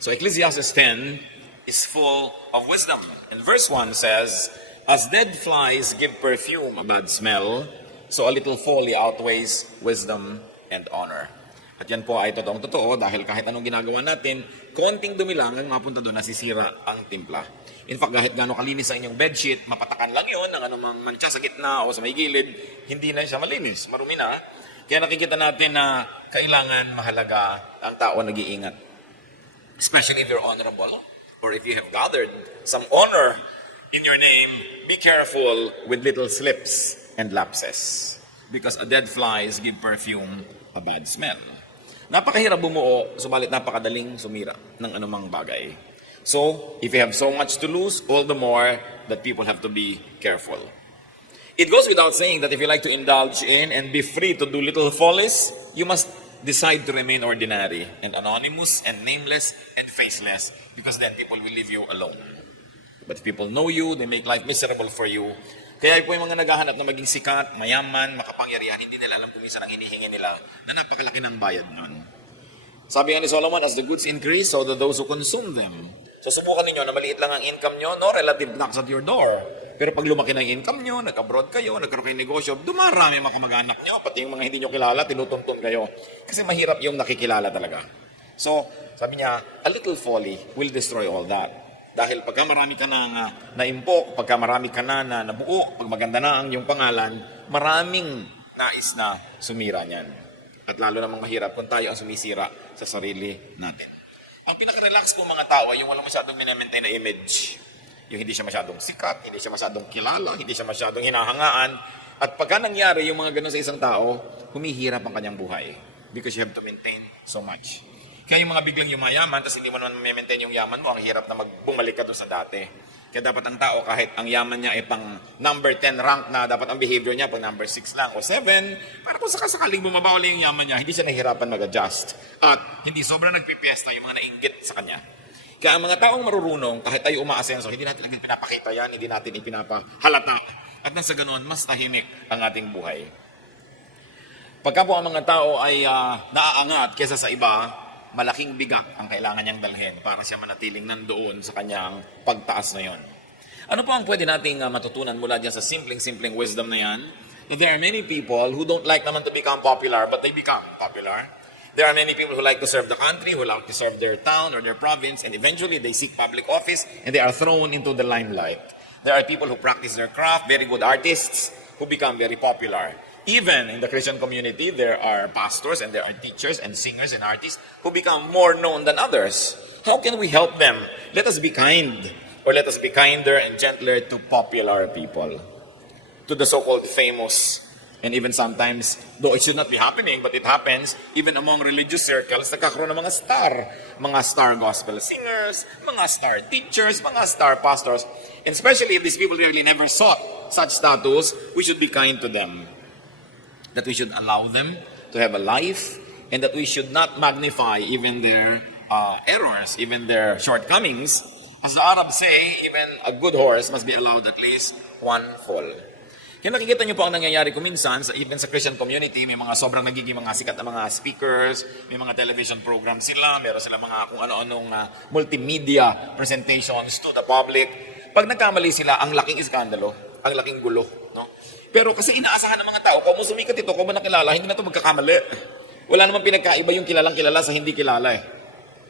So Ecclesiastes 10 is full of wisdom. And verse 1 says, as dead flies give perfume a bad smell, so a little folly outweighs wisdom and honor. At yan po ay totoong totoo dahil kahit anong ginagawa natin, konting dumi lang ang mapunta doon, nasisira ang timpla. In fact, kahit gano'ng kalinis ang inyong bedsheet, mapatakan lang yon ng anumang mancha sa gitna o sa may gilid, hindi na siya malinis, marumi na. Kaya nakikita natin na kailangan mahalaga ang tao nag-iingat. Especially if you're honorable or if you have gathered some honor in your name, be careful with little slips and lapses. Because a dead flies give perfume a bad smell. Napakahirap bumuo, subalit napakadaling sumira ng anumang bagay. So, if you have so much to lose, all the more that people have to be careful. It goes without saying that if you like to indulge in and be free to do little follies, you must decide to remain ordinary and anonymous and nameless and faceless, because then people will leave you alone. But if people know you, they make life miserable for you. Kaya po yung mga naghahanap na maging sikat, mayaman, makapangyarihan, hindi nila alam kung minsan ang hinihingi nila na napakalaki ng bayad nun. Sabi nga ni Solomon, as the goods increase, so do those who consume them. So subukan ninyo na maliit lang ang income nyo, no? Relative knocks at your door. Pero pag lumaki na yung income nyo, nag-abroad kayo, nagkaroon kayo ng negosyo, dumarami mga kamag-anak nyo, pati yung mga hindi nyo kilala, tinutuntun kayo. Kasi mahirap yung nakikilala talaga. So, sabi niya, a little folly will destroy all that. Dahil pagka marami ka na naimpok, pagka marami ka na nabuo, pag maganda na ang iyong pangalan, maraming nais na sumira niyan. At lalo namang mahirap kung tayo ang sumisira sa sarili natin. Ang pinaka-relax po mga tao ay yung walang masyadong minamaintain na image. Yung hindi siya masyadong sikat, hindi siya masyadong kilala, hindi siya masyadong hinahangaan. At pagka nangyari yung mga ganun sa isang tao, humihirap ang kanyang buhay. Because you have to maintain so much. Kaya yung mga biglang yumayaman, tapos hindi mo naman maintain yung yaman mo, ang hirap na bumalik ka doon sa dati. Kaya dapat ang tao, kahit ang yaman niya ay pang number 10 rank na, dapat ang behavior niya pang number 6 lang o 7, para kung sakasakaling bumaba ulit yung yaman niya, hindi siya nahihirapan mag-adjust. At hindi sobrang nagpipiesta yung mga nainggit sa kanya. Kaya ang mga taong marurunong, kahit tayo umaasenso, hindi natin lang pinapakita yan, hindi natin ipinapahalata. At nang sa ganoon, mas tahimik ang ating buhay. Pagka po ang mga tao ay naaangat kesa sa iba, malaking bigat ang kailangan niyang dalhin para siya manatiling nandoon sa kanyang pagtaas na yon. Ano po ang pwede nating matutunan mula dyan sa simpleng wisdom na yan? That there are many people who don't like naman to become popular, but they become popular. There are many people who like to serve the country, who like to serve their town or their province, and eventually they seek public office and they are thrown into the limelight. There are people who practice their craft, very good artists, who become very popular. Even in the Christian community, there are pastors and there are teachers and singers and artists who become more known than others. How can we help them? Let us be kind, or let us be kinder and gentler to popular people, to the so-called famous. And even sometimes, though it should not be happening, but it happens, even among religious circles, nagkakaroon ng mga star gospel singers, mga star teachers, mga star pastors. And especially if these people really never sought such status, we should be kind to them. That we should allow them to have a life, and that we should not magnify even their errors, even their shortcomings. As the Arabs say, even a good horse must be allowed at least one fall. Kaya nakikita niyo po ang nangyayari kuminsan, even sa Christian community, may mga sobrang nagiging mga sikat na mga speakers, may mga television programs sila, meron sila mga kung ano-anong multimedia presentations to the public. Pag nagkamali sila, ang laking iskandalo, ang laking gulo, no? Pero kasi inaasahan ng mga tao, kung mo sumikat ito, kung mo nakilala, hindi na ito magkakamali. Wala namang pinagkaiba yung kilalang kilala sa hindi kilala eh.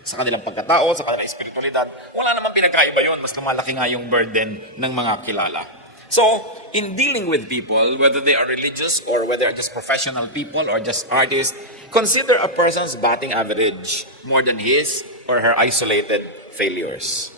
Sa kanilang pagkatao, sa kanilang espiritualidad, wala namang pinagkaiba yun. Mas lumalaki nga yung burden ng mga kilala. So, in dealing with people, whether they are religious or whether they're just professional people or just artists, consider a person's batting average more than his or her isolated failures.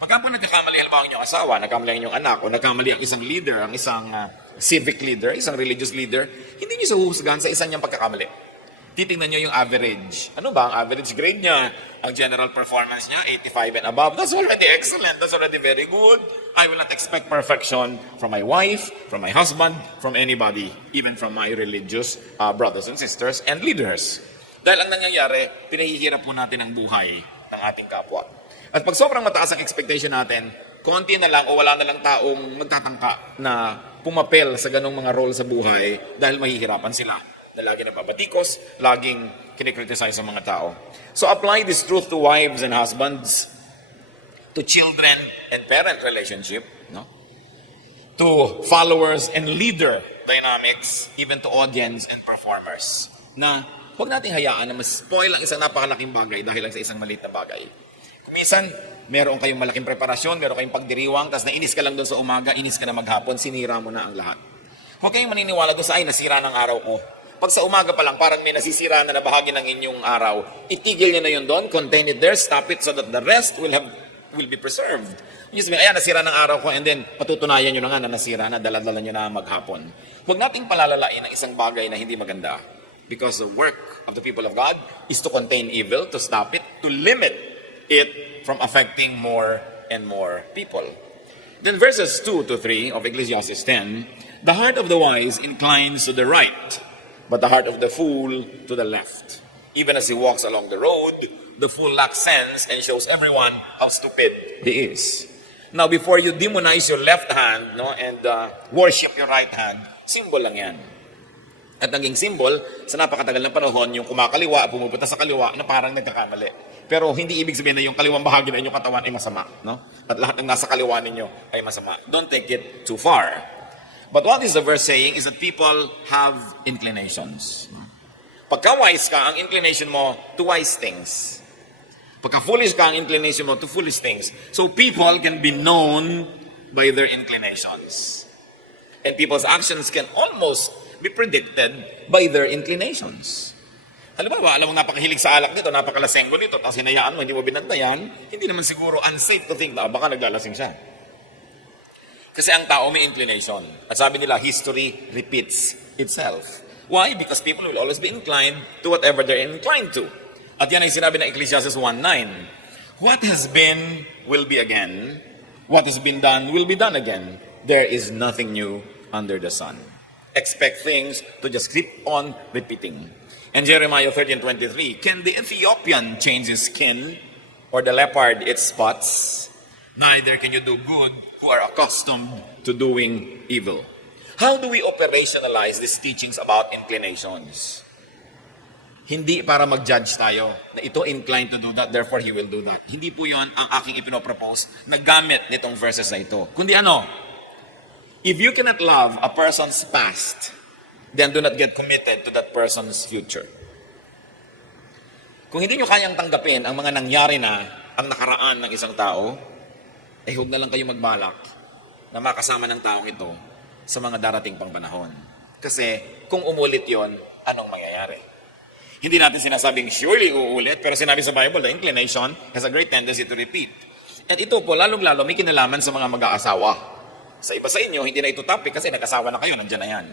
Pagka po nagkakamali, halimbawa ang inyong asawa, nagkamali ang inyong anak, o nagkamali ang isang leader, ang isang civic leader, isang religious leader, hindi niyo suhusgahan sa isang niyang pagkakamali. Titingnan niyo yung average. Ano ba ang average grade niya? Ang general performance niya, 85 and above. That's already excellent. That's already very good. I will not expect perfection from my wife, from my husband, from anybody, even from my religious brothers and sisters and leaders. Dahil ang nangyayari, pinahihirap po natin ang buhay ng ating kapwa. At pag sobrang mataas ang expectation natin, konti na lang o wala na lang taong magtatangka na pumapel sa ganong mga role sa buhay dahil mahihirapan sila. na lagi nababatikos, laging kinikriticize sa mga tao. So apply this truth to wives and husbands, to children and parent relationship, no? To followers and leader dynamics, even to audience and performers. Na huwag nating hayaan na mas-spoil ang isang napakalaking bagay dahil lang sa isang maliit na bagay. Kumisan, meron kayong malaking preparasyon, meron kayong pagdiriwang, tapos nainis ka lang doon sa umaga, inis ka na maghapon, sinira mo na ang lahat. Huwag kayong maniniwala doon sa, ay, nasira ng araw ko. Pag sa umaga pa lang, parang may nasisira na bahagi ng inyong araw, itigil nyo na yun doon, contain it there, stop it so that the rest will be preserved. Yung sabihin, ayan, nasira ng araw ko, and then patutunayan nyo na nga na nasira na, daladala nyo na maghapon. Huwag nating palalalain ang isang bagay na hindi maganda. Because the work of the people of God is to contain evil, to stop it, to limit it from affecting more and more people. Then verses 2 to 3 of Ecclesiastes 10, the heart of the wise inclines to the right, but the heart of the fool to the left. Even as he walks along the road, the fool lacks sense and shows everyone how stupid he is. Now, before you demonize your left hand, no, and worship your right hand, symbol lang yan. At naging symbol, sa napakatagal ng panahon, yung kumakaliwa, pumupunta sa kaliwa, na parang nagkakamali. Pero hindi ibig sabihin na yung kaliwang bahagi na inyong katawan ay masama. No? At lahat ng nasa kaliwa ninyo ay masama. Don't take it too far. But what is the verse saying is that people have inclinations. Pagka wise ka, ang inclination mo to wise things. Pagka foolish ka, ang inclination mo to foolish things. So people can be known by their inclinations. And people's actions can almost be predicted by their inclinations. Halimbawa, alam mo napakahilig sa alak nito, napakalasenggo nito, tapos hinayaan mo, hindi mo binantayan, hindi naman siguro unsafe to think na baka naglalasing siya. Kasi ang tao may inclination. At sabi nila, history repeats itself. Why? Because people will always be inclined to whatever they're inclined to. At yan ay sinabi ng Ecclesiastes 1:9. What has been will be again. What has been done will be done again. There is nothing new under the sun. Expect things to just keep on repeating. And Jeremiah 13:23, can the Ethiopian change his skin, or the leopard its spots? Neither can you do good who are accustomed to doing evil. How do we operationalize these teachings about inclinations? Hindi para mag-judge tayo na ito inclined to do that, therefore he will do that. Hindi po yon ang aking ipinopropose na gamit nitong verses na ito. Kundi ano? If you cannot love a person's past, then do not get committed to that person's future. Kung hindi nyo kayang tanggapin ang mga nangyari na, ang nakaraan ng isang tao, eh huwag na lang kayo magbalak na makasama ng taong ito sa mga darating pang panahon. Kasi kung umulit yon, anong mangyayari? Hindi natin sinasabing surely uulit, pero sinabi sa Bible, the inclination has a great tendency to repeat. At ito po, lalong-lalo, may kinalaman sa mga mag-aasawa. Sa iba sa inyo, hindi na ito topic kasi nag-asawa na kayo, nandiyan na yan.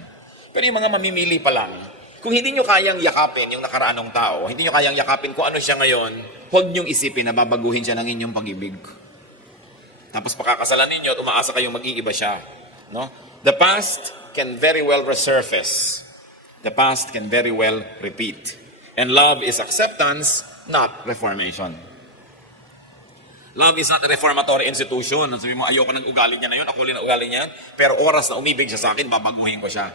Pero yung mga mamimili pa lang, kung hindi nyo kayang yakapin yung nakaraan ng tao, hindi nyo kayang yakapin kung ano siya ngayon, huwag nyong isipin na babaguhin siya ng inyong pag-ibig. Tapos pakakasalan ninyo at umaasa kayong mag-iiba siya. No? The past can very well resurface. The past can very well repeat. And love is acceptance, not reformation. Love is not a reformatory institution. Sabi mo, ayoko ng ugali niya na yun, ako rin ang ugali niya. Pero oras na umibig siya sa akin, babaguhin ko siya.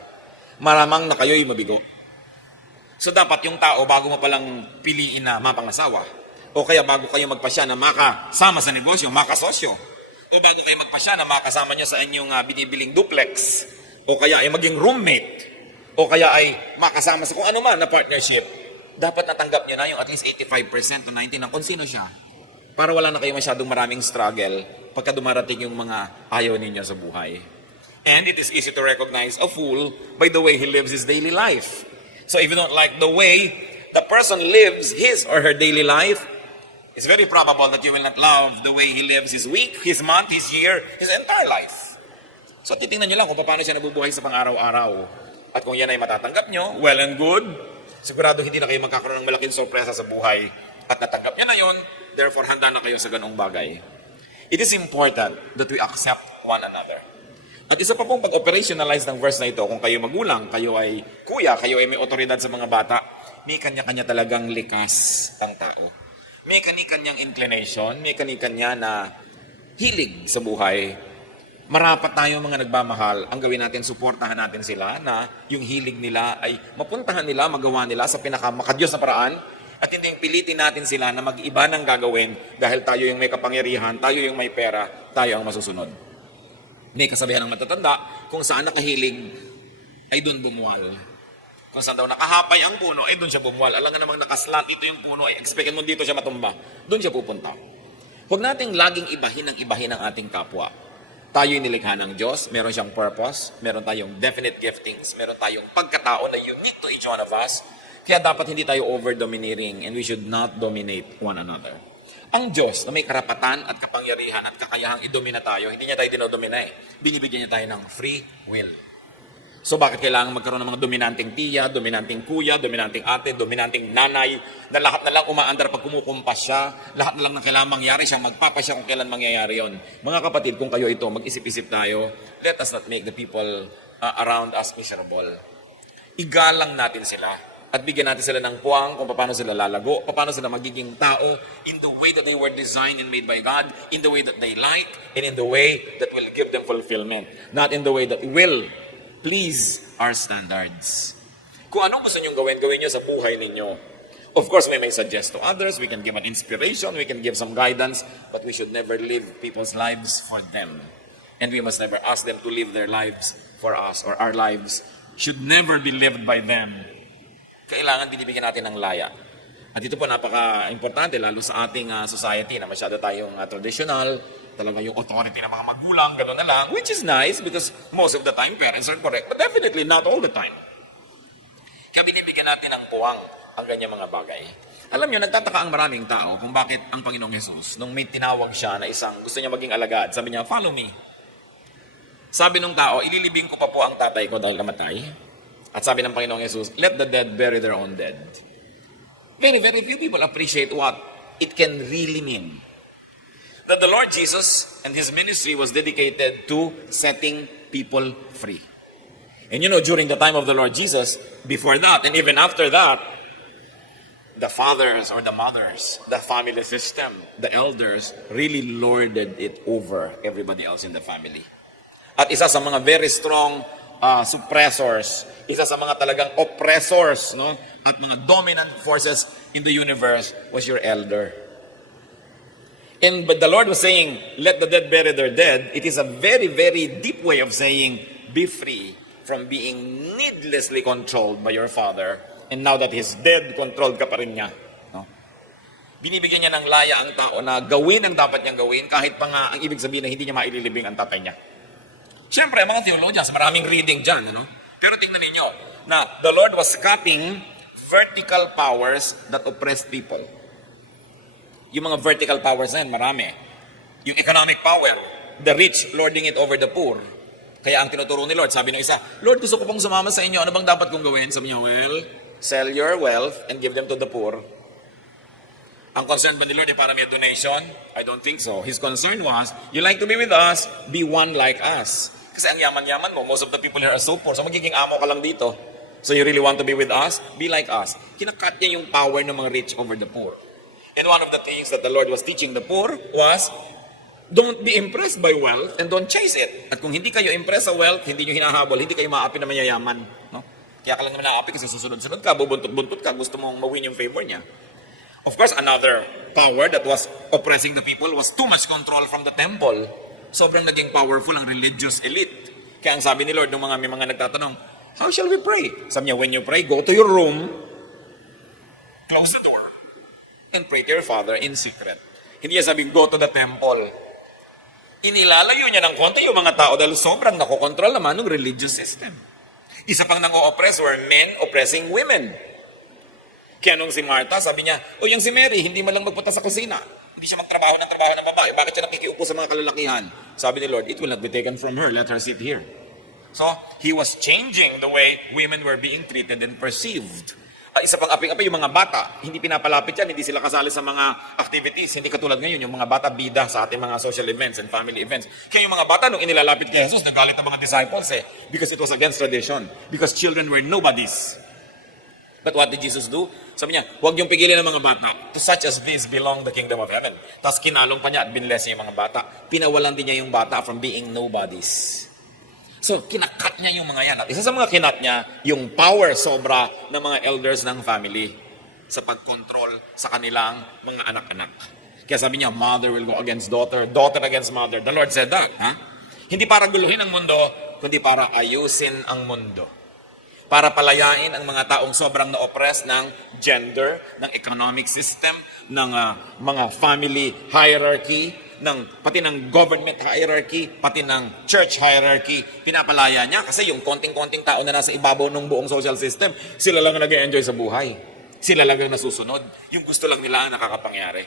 Maramang na kayo'y mabigo. So dapat yung tao, bago mo palang piliin na mapangasawa, o kaya bago kayo magpasya na makasama sa negosyo, makasosyo, o bago kayo magpasya na makasama niya sa inyong binibiling duplex, o kaya ay maging roommate, o kaya ay makasama sa kung ano man na partnership, dapat natanggap niyo na yung at least 85% to 90% ng kung sino siya. Para wala na kayo masyadong maraming struggle pagka dumarating yung mga ayaw ninyo sa buhay. And it is easy to recognize a fool by the way he lives his daily life. So if you don't like the way the person lives his or her daily life, it's very probable that you will not love the way he lives his week, his month, his year, his entire life. So titingnan nyo lang kung paano siya nabubuhay sa pang-araw-araw. At kung yan ay matatanggap nyo, well and good, sigurado hindi na kayo magkakaroon ng malaking sorpresa sa buhay. At natanggap nyo na yon, therefore handa na kayo sa ganong bagay. It is important that we accept one another. At isa pa pong pag-operationalize ng verse na ito, kung kayo magulang, kayo ay kuya, kayo ay may otoridad sa mga bata, may kanya-kanya talagang likas ang tao. May kanya-kanyang inclination, may kanya-kanya na hilig sa buhay. Marapat tayo mga nagmamahal, ang gawin natin, suportahan natin sila na yung hilig nila ay mapuntahan nila, magawa nila sa pinakamakadiyos na paraan at hindi yung pilitin natin sila na mag-iba ng gagawin dahil tayo yung may kapangyarihan, tayo yung may pera, tayo ang masusunod. May kasabihan ng matatanda, kung saan nakahilig ay doon bumuwal. Kung saan daw nakahapay ang puno, ay doon siya bumuwal. Alam nga namang nakaslant dito yung puno, ay expectin mo dito siya matumba. Doon siya pupunta. Huwag nating laging ibahin ang ating kapwa. Tayo yung nilikha ng Diyos, meron siyang purpose, meron tayong definite giftings, meron tayong pagkatao na unique to each one of us. Kaya dapat hindi tayo over-domineering and we should not dominate one another. Ang Diyos na may karapatan at kapangyarihan at kakayahang idomina tayo, hindi niya tayo dinodomina eh. Binibigyan niya tayo ng free will. So bakit kailangan magkaroon ng mga dominanteng tiya, dominanteng kuya, dominanteng ate, dominanteng nanay, na lahat na lang umaandar pag kumukumpas siya, lahat na lang na kailangan mangyari siya, magpapasya kung kailan mangyayari yon. Mga kapatid, kung kayo ito, mag-isip-isip tayo, let us not make the people around us miserable. Igalang natin sila at bigyan natin sila ng puwang kung paano sila lalago, paano sila magiging tao in the way that they were designed and made by God, in the way that they like, and in the way that will give them fulfillment. Not in the way that will please our standards. Kung anong gusto nyo gawin nyo sa buhay ninyo. Of course, we may suggest to others, we can give an inspiration, we can give some guidance, but we should never live people's lives for them. And we must never ask them to live their lives for us, or our lives should never be lived by them. Kailangan binibigyan natin ng laya. At ito po napaka-importante, lalo sa ating society na masyado tayong traditional, talaga yung authority ng mga magulang, gano'n na lang, which is nice because most of the time parents are correct, but definitely not all the time. Kaya binibigyan natin ng puwang ang ganyang mga bagay. Alam nyo, nagtataka ang maraming tao kung bakit ang Panginoong Jesus, nung may tinawag siya na isang gusto niya maging alagad, sabi niya, follow me. Sabi nung tao, ililibing ko pa po ang tatay ko dahil namatay. At sabi ng Panginoong Jesus, let the dead bury their own dead. Very, very few people appreciate what it can really mean. That the Lord Jesus and His ministry was dedicated to setting people free. And you know, during the time of the Lord Jesus, before that, and even after that, the fathers or the mothers, the family system, the elders, really lorded it over everybody else in the family. At isa sa mga very strong suppressors, isa sa mga talagang oppressors, no, at mga dominant forces in the universe was your elder. But the Lord was saying, let the dead bury their dead. It is a very, very deep way of saying, be free from being needlessly controlled by your father. And now that he's dead, controlled ka pa rin niya. No? Binibigyan niya ng laya ang tao na gawin ang dapat niyang gawin, kahit pa nga ang ibig sabihin na hindi niya maililibing ang tatay niya. Siyempre, mga theologians, maraming reading dyan. Ano? Pero tingnan ninyo, na the Lord was cutting vertical powers that oppressed people. Yung mga vertical powers na yan, marami. Yung economic power, the rich lording it over the poor. Kaya ang tinuturo ni Lord, sabi ng isa, Lord, gusto ko pong sumama sa inyo. Ano bang dapat kong gawin? Sabi niya, well, sell your wealth and give them to the poor. Ang concern ba ni Lord ay para may donation? I don't think so. His concern was, you like to be with us, be one like us. Kasi ang yaman-yaman mo, most of the people here are so poor. So magiging amo ka lang dito. So you really want to be with us? Be like us. Kinakat niya yung power ng mga rich over the poor. And one of the things that the Lord was teaching the poor was, don't be impressed by wealth and don't chase it. At kung hindi kayo impressed sa wealth, hindi nyo hinahabol, hindi kayo maapi na mayayaman. No? Kaya ka lang naman naapi kasi susunod-sunod ka, bubuntot-buntot ka, gusto mong mawin yung favor niya. Of course, another power that was oppressing the people was too much control from the temple. Sobrang naging powerful ang religious elite. Kaya ang sabi ni Lord, nung may mga nagtatanong, how shall we pray? Sabi niya, when you pray, go to your room, close the door, and pray to your Father in secret. Hindi niya sabing, go to the temple. Inilalayo niya ng konti yung mga tao dahil sobrang nakokontrol naman ng religious system. Isa pang nang-o-oppress were men oppressing women. Kaya nung si Martha, sabi niya, o yung si Mary, hindi man lang magpunta sa kusina. Hindi siya magtrabaho ng babae. Bakit siya nakikiupo sa mga kalalakihan? Sabi ni Lord, it will not be taken from her. Let her sit here. So, He was changing the way women were being treated and perceived. Isa pang aping-api, yung mga bata, hindi pinapalapit yan, hindi sila kasali sa mga activities, hindi katulad ngayon, yung mga bata bida sa ating mga social events and family events. Kaya yung mga bata, nung inilalapit kay Jesus, nagalit ang mga disciples because it was against tradition, because children were nobodies. But what did Jesus do? Sabi niya, huwag niyong pigilan ng mga bata. To such as this belong the kingdom of heaven. Tapos kinalong pa niya at binless niya yung mga bata. Pinawalan din niya yung bata from being nobodies. So, kinakat niya yung mga yan. At isa sa mga kinat niya, yung power sobra ng mga elders ng family sa pagkontrol sa kanilang mga anak-anak. Kaya sabi niya, mother will go against daughter, daughter against mother. The Lord said that. Hindi para guluhin ang mundo, kundi para ayusin ang mundo. Para palayain ang mga taong sobrang na-oppress ng gender, ng economic system, ng mga family hierarchy, pati ng government hierarchy, pati ng church hierarchy. Pinapalaya niya kasi yung konting-konting tao na nasa ibabaw ng buong social system, sila lang ang nag-enjoy sa buhay. Sila lang ang nasusunod. Yung gusto lang nila ang nakakapangyari.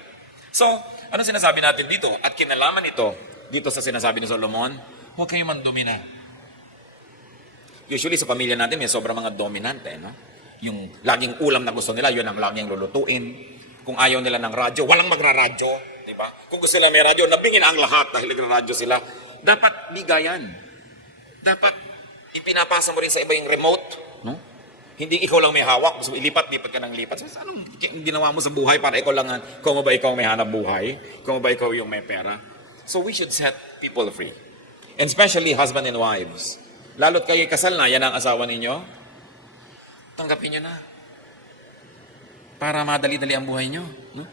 So, ano sinasabi natin dito? At kinalaman ito, dito sa sinasabi ni Solomon, huwag kayo mandomina. Usually sa pamilya natin may sobrang mga dominante, no? Yung laging ulam na gusto nila, yun ang laging lulutuin. Kung ayaw nila ng radyo, walang magra-radyo, di ba? Kung gusto nila may radyo, nabingin ang lahat dahil nagra-radyo sila. Dapat bigayan. Dapat ipinapasa mo rin sa iba yung remote, no? Hindi ikaw lang may hawak, gusto mo ilipat-lipat ka ng lipat. So, anong ginawa mo sa buhay para ikaw lang, kung ba ikaw may hanap buhay, kung ba ikaw yung may pera. So we should set people free. And especially husband and wives. Lalo't kayo kasal na, yan ang asawa ninyo, tanggapin nyo na. Para madali-dali ang buhay nyo. No?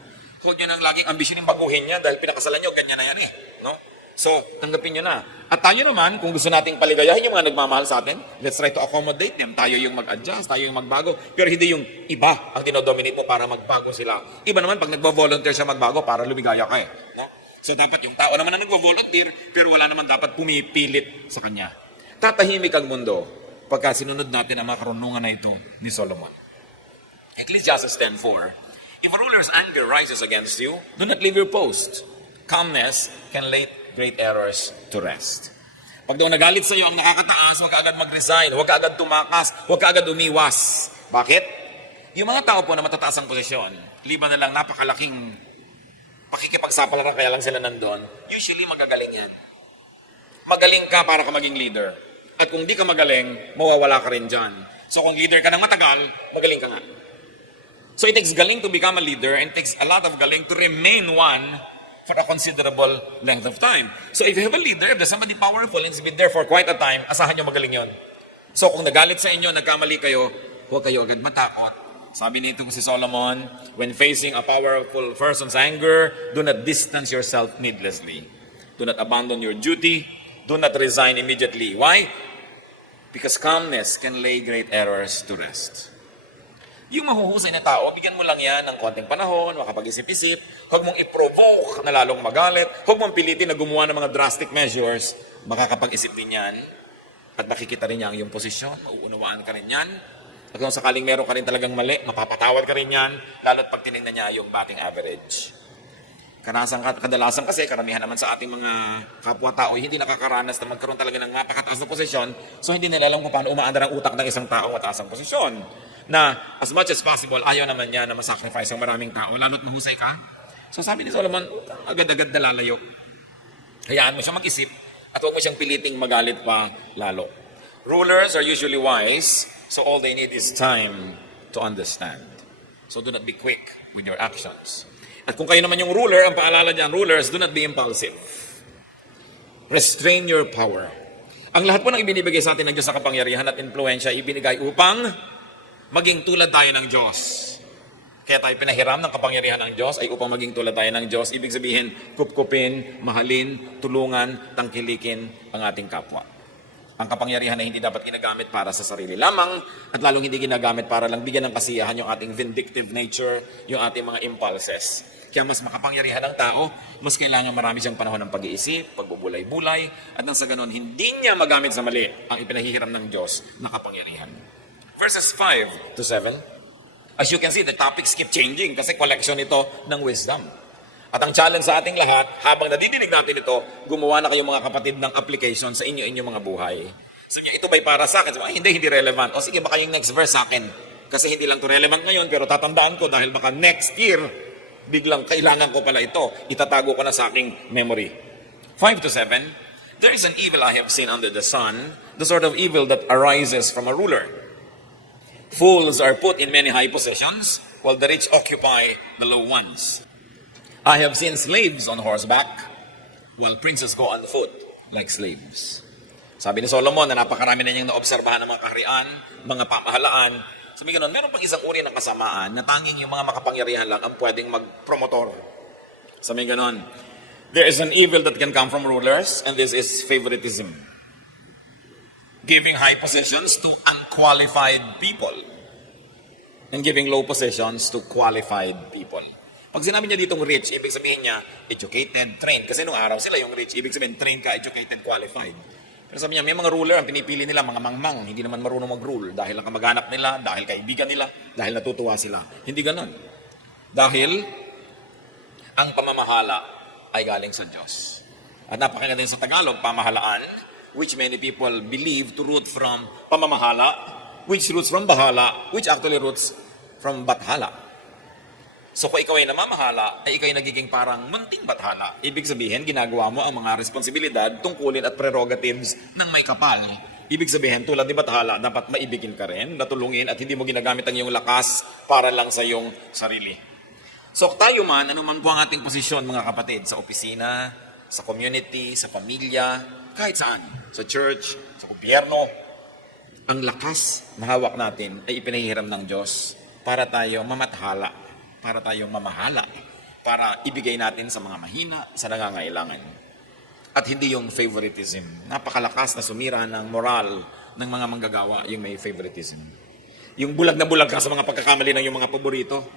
Huwag nyo nang laging ambisyon yung baguhin niya dahil pinakasalan nyo, ganyan na yan eh. No? So, tanggapin nyo na. At tayo naman, kung gusto nating paligayahin yung mga nagmamahal sa atin, let's try to accommodate them. Tayo yung mag-adjust, tayo yung magbago. Pero hindi yung iba ang dinodominate mo para magbago sila. Iba naman pag nagvo-volunteer siya magbago para lumigaya ka eh. No? So, dapat yung tao naman na nagvo-volunteer, pero wala naman dapat pumipilit sa kanya. Tatahimik ang mundo pagka sinunod natin ang mga karunungan na ito ni Solomon. Ecclesiastes 10:4, if a ruler's anger rises against you, do not leave your post. Calmness can lay great errors to rest. Pag daw nagalit sa iyo ang nakakataas, huwag ka agad mag-resign, huwag ka agad tumakas, huwag ka agad umiwas. Bakit? Yung mga tao po na matataas ang posisyon, liban na lang napakalaking pakikipagsapalaran kaya lang sila nandun, usually magagaling yan. Magaling ka para ka maging leader. At kung di ka magaling, mawawala ka rin dyan. So kung leader ka ng matagal, magaling ka nga. So it takes galing to become a leader and it takes a lot of galing to remain one for a considerable length of time. So if you have a leader, if there's somebody powerful and has been there for quite a time, asahan nyo magaling yon. So kung nagalit sa inyo, nagkamali kayo, huwag kayo agad matakot. Sabi nito si Solomon, when facing a powerful person's anger, do not distance yourself needlessly. Do not abandon your duty. Do not resign immediately. Why? Because calmness can lay great errors to rest. Yung mahuhusay na tao, bigyan mo lang yan ng konting panahon, makapag-isip-isip. Huwag mong i-provoke na lalong magalit. Huwag mong pilitin na gumawa ng mga drastic measures. Makakapag-isip din yan. At makikita rin niya ang iyong posisyon. Mauunawaan ka rin yan. At kung sakaling meron ka rin talagang mali, mapapatawad ka rin yan. Lalo't pag tinignan niya yung batting average. Kadalasan kasi, karamihan naman sa ating mga kapwa-tao, hindi nakakaranas na magkaroon talaga ng napakataas na posisyon. So hindi nila alam kung paano umaandar ang utak ng isang tao mataas ang posisyon. Na as much as possible, ayaw naman niya na masacrifice ang maraming tao, lalo't mahusay ka. So sabi ni Solomon, agad-agad na lalayo. Hayaan mo siya mag-isip at huwag mo siyang piliting magalit pa lalo. Rulers are usually wise, so all they need is time to understand. So do not be quick with your actions. At kung kayo naman yung ruler, ang paalala dyan, rulers, do not be impulsive. Restrain your power. Ang lahat po ng ibinibigay sa atin ng Diyos sa kapangyarihan at influensya, ibinigay upang maging tulad tayo ng Diyos. Kaya tayo pinahiram ng kapangyarihan ng Diyos ay upang maging tulad tayo ng Diyos. Ibig sabihin, kupkupin, mahalin, tulungan, tangkilikin ang ating kapwa. Ang kapangyarihan ay hindi dapat ginagamit para sa sarili lamang at lalong hindi ginagamit para lang bigyan ng kasiyahan yung ating vindictive nature, yung ating mga impulses. Kaya mas makapangyarihan ang tao, mas kailangan marami siyang panahon ng pag-iisip, pagbubulay-bulay, at nang sa ganon, hindi niya magamit sa mali ang ipinahihiram ng Diyos na kapangyarihan. Verses 5 to 7. As you can see, the topics keep changing kasi collection ito ng wisdom. At ang challenge sa ating lahat, habang nadidinig natin ito, gumawa na kayong mga kapatid ng application sa inyo-inyong mga buhay. Sabi niya, ito ba'y para sa akin? Sabi, hindi relevant. O sige, baka yung next verse sa akin. Kasi hindi lang to relevant ngayon, pero tatandaan ko dahil baka next year, biglang kailangan ko pala ito. Itatago ko na sa aking memory. 5 to 7. There is an evil I have seen under the sun, the sort of evil that arises from a ruler. Fools are put in many high positions, while the rich occupy the low ones. I have seen slaves on horseback, while princes go on foot like slaves. Sabi ni Solomon na napakarami na niyang naobserbahan ng mga kaharian, mga pamahalaan. Sabi ganoon, meron pang isang uri ng kasamaan na tanging yung mga makapangyarihan lang ang pwedeng magpromotor. Sabi ganoon, there is an evil that can come from rulers, and this is favoritism. Giving high positions to unqualified people and giving low positions to qualified people. Pag sinabi niya ditong rich, ibig sabihin niya educated, trained. Kasi nung araw sila yung rich, ibig sabihin trained ka, educated, qualified. Pero sabi niya, may mga ruler ang pinipili nila, mga mangmang, hindi naman marunong mag-rule dahil ang kamag-anak nila, dahil kaibigan nila, dahil natutuwa sila. Hindi ganon. Dahil ang pamamahala ay galing sa Diyos. At napakinggan din sa Tagalog, pamahalaan, which many people believe to root from pamamahala, which roots from bahala, which actually roots from bathala. So kung ikaw ay namamahala, ay ikaw ay nagiging parang munting bathala. Ibig sabihin, ginagawa mo ang mga responsibilidad, tungkulin at prerogatives ng may kapal. Ibig sabihin, tulad ni bathala, dapat maibigin ka rin, natulungin at hindi mo ginagamit ang iyong lakas para lang sa iyong sarili. So tayo man, ano man po ang ating posisyon mga kapatid, sa opisina, sa community, sa pamilya, kahit saan, sa church, sa gobyerno, ang lakas na hawak natin ay ipinahihiram ng Diyos para tayo mamathala, para tayong mamahala, para ibigay natin sa mga mahina, sa nangangailangan. At hindi yung favoritism. Napakalakas na sumira ng moral ng mga manggagawa, yung may favoritism. Yung bulag na bulag ka sa mga pagkakamali ng yung mga paborito.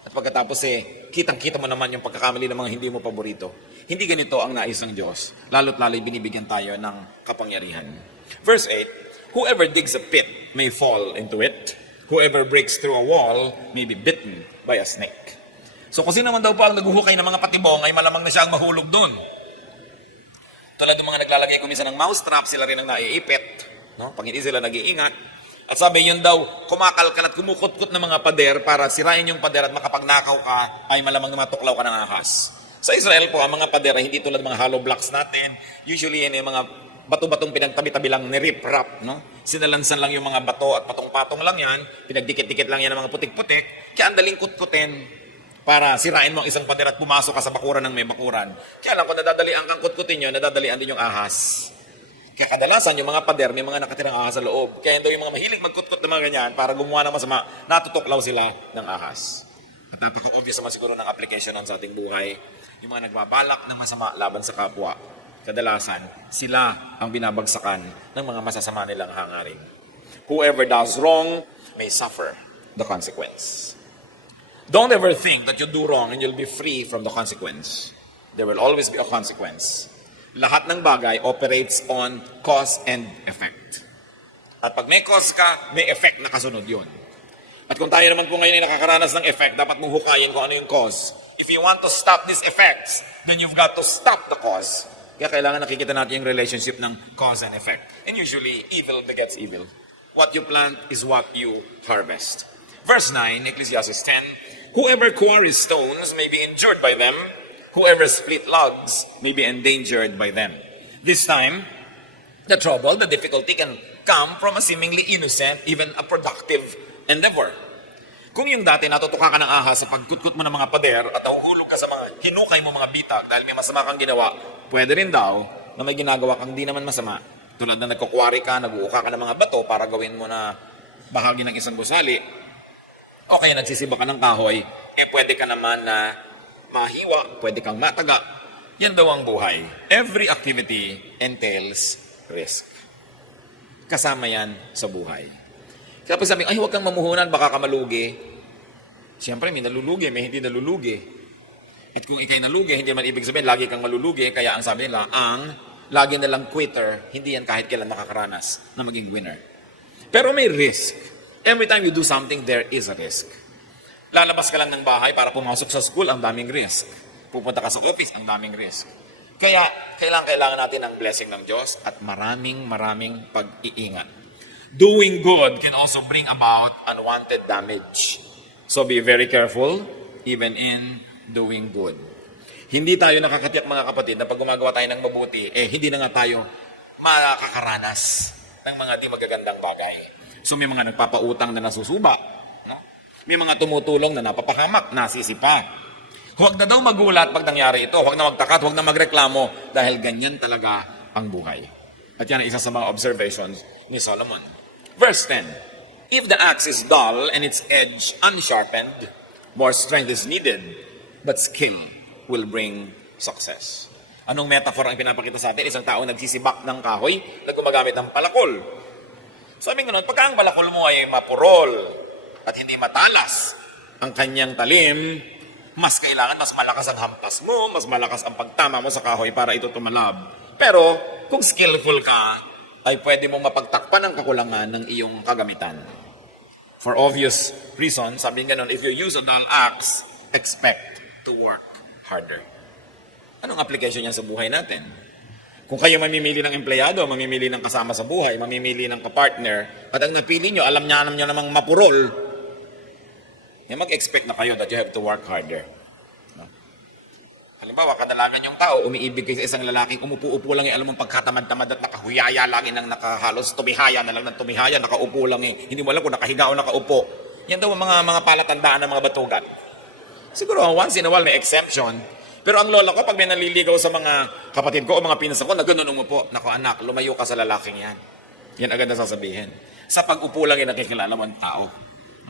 At pagkatapos kitang-kita mo naman yung pagkakamali ng mga hindi mo paborito. Hindi ganito ang nais ng Diyos. Lalo't lalo'y binibigyan tayo ng kapangyarihan. Verse 8, whoever digs a pit may fall into it. Whoever breaks through a wall may be bitten by a snake. So kung sino man daw po ang naghuhukay ng mga patibong ay malamang na siya ang mahulog doon. Tulad ng mga naglalagay ko minsan ng mousetrap, sila rin ang naiipit. No? Pag hindi sila nag-iingat. At sabi yun daw, kumakalkal at kumukutkot ng mga pader para sirain yung pader at makapagnakaw ka ay malamang na matuklaw ka ng ahas. Sa Israel po, ang mga pader ay hindi tulad ng mga hollow blocks natin. Usually yan yung mga bato-batong pinagtabi-tabi lang ni rip-rap, no? Sinalansan lang yung mga bato at patong-patong lang yan, pinagdikit-dikit lang yan ng mga putik-putik, kaya ang daling kutkutin para sirain mo ang isang pader at pumasok ka sa bakuran ng may bakuran. Kaya lang kung nadadalian kang kutkutin nyo, nadadalian din yung ahas. Kaya kadalasan yung mga pader, may mga nakatirang ahas sa loob. Kaya daw yung mga mahilig magkutkut ng mga ganyan, para gumawa ng masama, natutuklaw sila ng ahas. At napaka-obvious naman siguro ng application nun sa ating buhay. Yung mga nagbabalak ng masama laban sa kapwa, kadalasan, sila ang binabagsakan ng mga masasama nilang hangarin. Whoever does wrong may suffer the consequence. Don't ever think that you do wrong and you'll be free from the consequence. There will always be a consequence. Lahat ng bagay operates on cause and effect. At pag may cause ka, may effect na kasunod yun. At kung tayo naman po ngayon ay nakakaranas ng effect, dapat mong hukayin kung ano yung cause. If you want to stop these effects, then you've got to stop the cause. Kaya kailangan nakikita natin yung relationship ng cause and effect. And usually, evil begets evil. What you plant is what you harvest. Verse 9, Ecclesiastes 10, whoever quarries stones may be injured by them. Whoever split logs may be endangered by them. This time, the trouble, the difficulty can come from a seemingly innocent, even a productive endeavor. Kung yung dati natutuka ka ng ahas sa pagkutkut mo ng mga pader at nahuhulog ka sa mga hinukay mo mga bitag dahil may masama kang ginawa, pwede rin daw na may ginagawa kang di naman masama. Tulad na nagkukwari ka, nag-uuka ka ng mga bato para gawin mo na bahagi ng isang gusali. O kaya nagsisiba ka ng kahoy, pwede ka naman na mahiwa, pwede kang mataga. Yan daw ang buhay. Every activity entails risk. Kasama yan sa buhay. Kaya pag sabi, ay huwag kang mamuhunan, baka ka malugi. Siyempre, may nalulugi, may hindi nalulugi. At kung ikay nalugi, hindi man ibig sabihin, lagi kang malulugi. Kaya ang sabi nila, ang lagi nalang quitter, hindi yan kahit kailan makakaranas na maging winner. Pero may risk. Every time you do something, there is a risk. Lalabas ka lang ng bahay para pumasok sa school, ang daming risk. Pupunta ka sa office, ang daming risk. Kaya, kailangan natin ang blessing ng Diyos at maraming pag-iingat. Doing good can also bring about unwanted damage. So be very careful, even in doing good. Hindi tayo nakakatiyak mga kapatid na pag gumagawa tayo ng mabuti, hindi na nga tayo makakaranas ng mga di magagandang bagay. So may mga nagpapautang na nasusuba. No? May mga tumutulong na napapahamak, nasisipa. Huwag na daw magulat pag nangyari ito. Huwag na magtakat, huwag na magreklamo dahil ganyan talaga ang buhay. At yan ang isa sa mga observations ni Solomon. Verse 10, if the axe is dull and its edge unsharpened, more strength is needed, but skill will bring success. Anong metaphor ang pinapakita sa atin? Isang tao nagsisibak ng kahoy na gumagamit ng palakol. Sabi nga nun, pagka ang palakol mo ay mapurol at hindi matalas ang kanyang talim, mas kailangan, mas malakas ang hampas mo, mas malakas ang pagtama mo sa kahoy para ito tumalab. Pero, kung skillful ka, ay pwede mong mapagtakpan ang kakulangan ng iyong kagamitan. For obvious reasons, sabi nga nun, if you use a dull axe, expect to work harder. Anong application niyan sa buhay natin? Kung kayo mamimili ng empleyado, mamimili ng kasama sa buhay, mamimili ng kapartner, at ang napili nyo, alam nyo namang mapurol, mag-expect na kayo that you have to work harder. No? Halimbawa, kadalagan yung tao, umiibig kayo sa isang lalaking, umupo-upo lang alam mong pagkatamad-tamad at nakahuyaya lagi ng nakahalos, tumihaya na lang ng tumihaya, nakaupo lang hindi mo alam kung nakahiga o nakaupo. Yan daw ang mga palatandaan ng mga batugan. Siguro, once in a while may exemption. Pero ang lola ko, pag may naliligaw sa mga kapatid ko o mga pinasa ko, na ganun umupo, naku anak, lumayo ka sa lalaking yan. Yan agad na sasabihin. Sa pag-upo lang yan, nakikilala mo ang tao.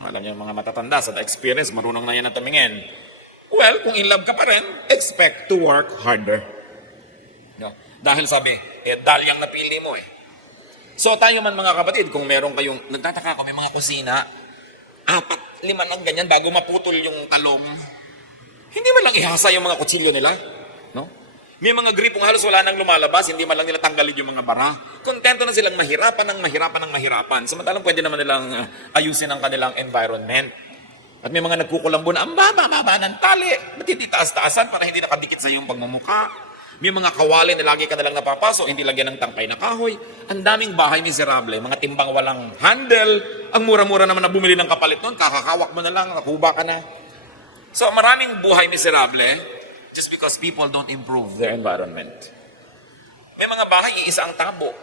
Alam niyo, mga matatanda, sa experience, marunong na yan na tumingin. Well, kung in love ka pa rin, expect to work harder. No? Dahil sabi, dalyang napili mo eh. So tayo man mga kapatid, kung meron kayong, nagtataka ko, may mga kusina, 4, 5 ng ganyan bago maputol yung talong, hindi man lang ihasa yung mga kutsilyo nila. No? May mga gripong halos wala nang lumalabas, hindi man lang nila tanggalin yung mga bara. Kontento na silang mahirapan. Samantalang pwede naman nilang ayusin ang kanilang environment. At may mga nagkukulambo na, ang baba ng tali. Ba't hindi taas-taasan para hindi nakadikit sa iyong pagmumuka? May mga kawali na lagi ka nalang napapasok, hindi lagyan ng tangkay na kahoy. Ang daming bahay miserable, mga timbang walang handle. Ang mura-mura naman na bumili ng kapalit nun, kakakawak mo na lang, nakuba ka na. So maraming buhay miserable just because people don't improve their environment. May mga bahay, iisa ang tabo.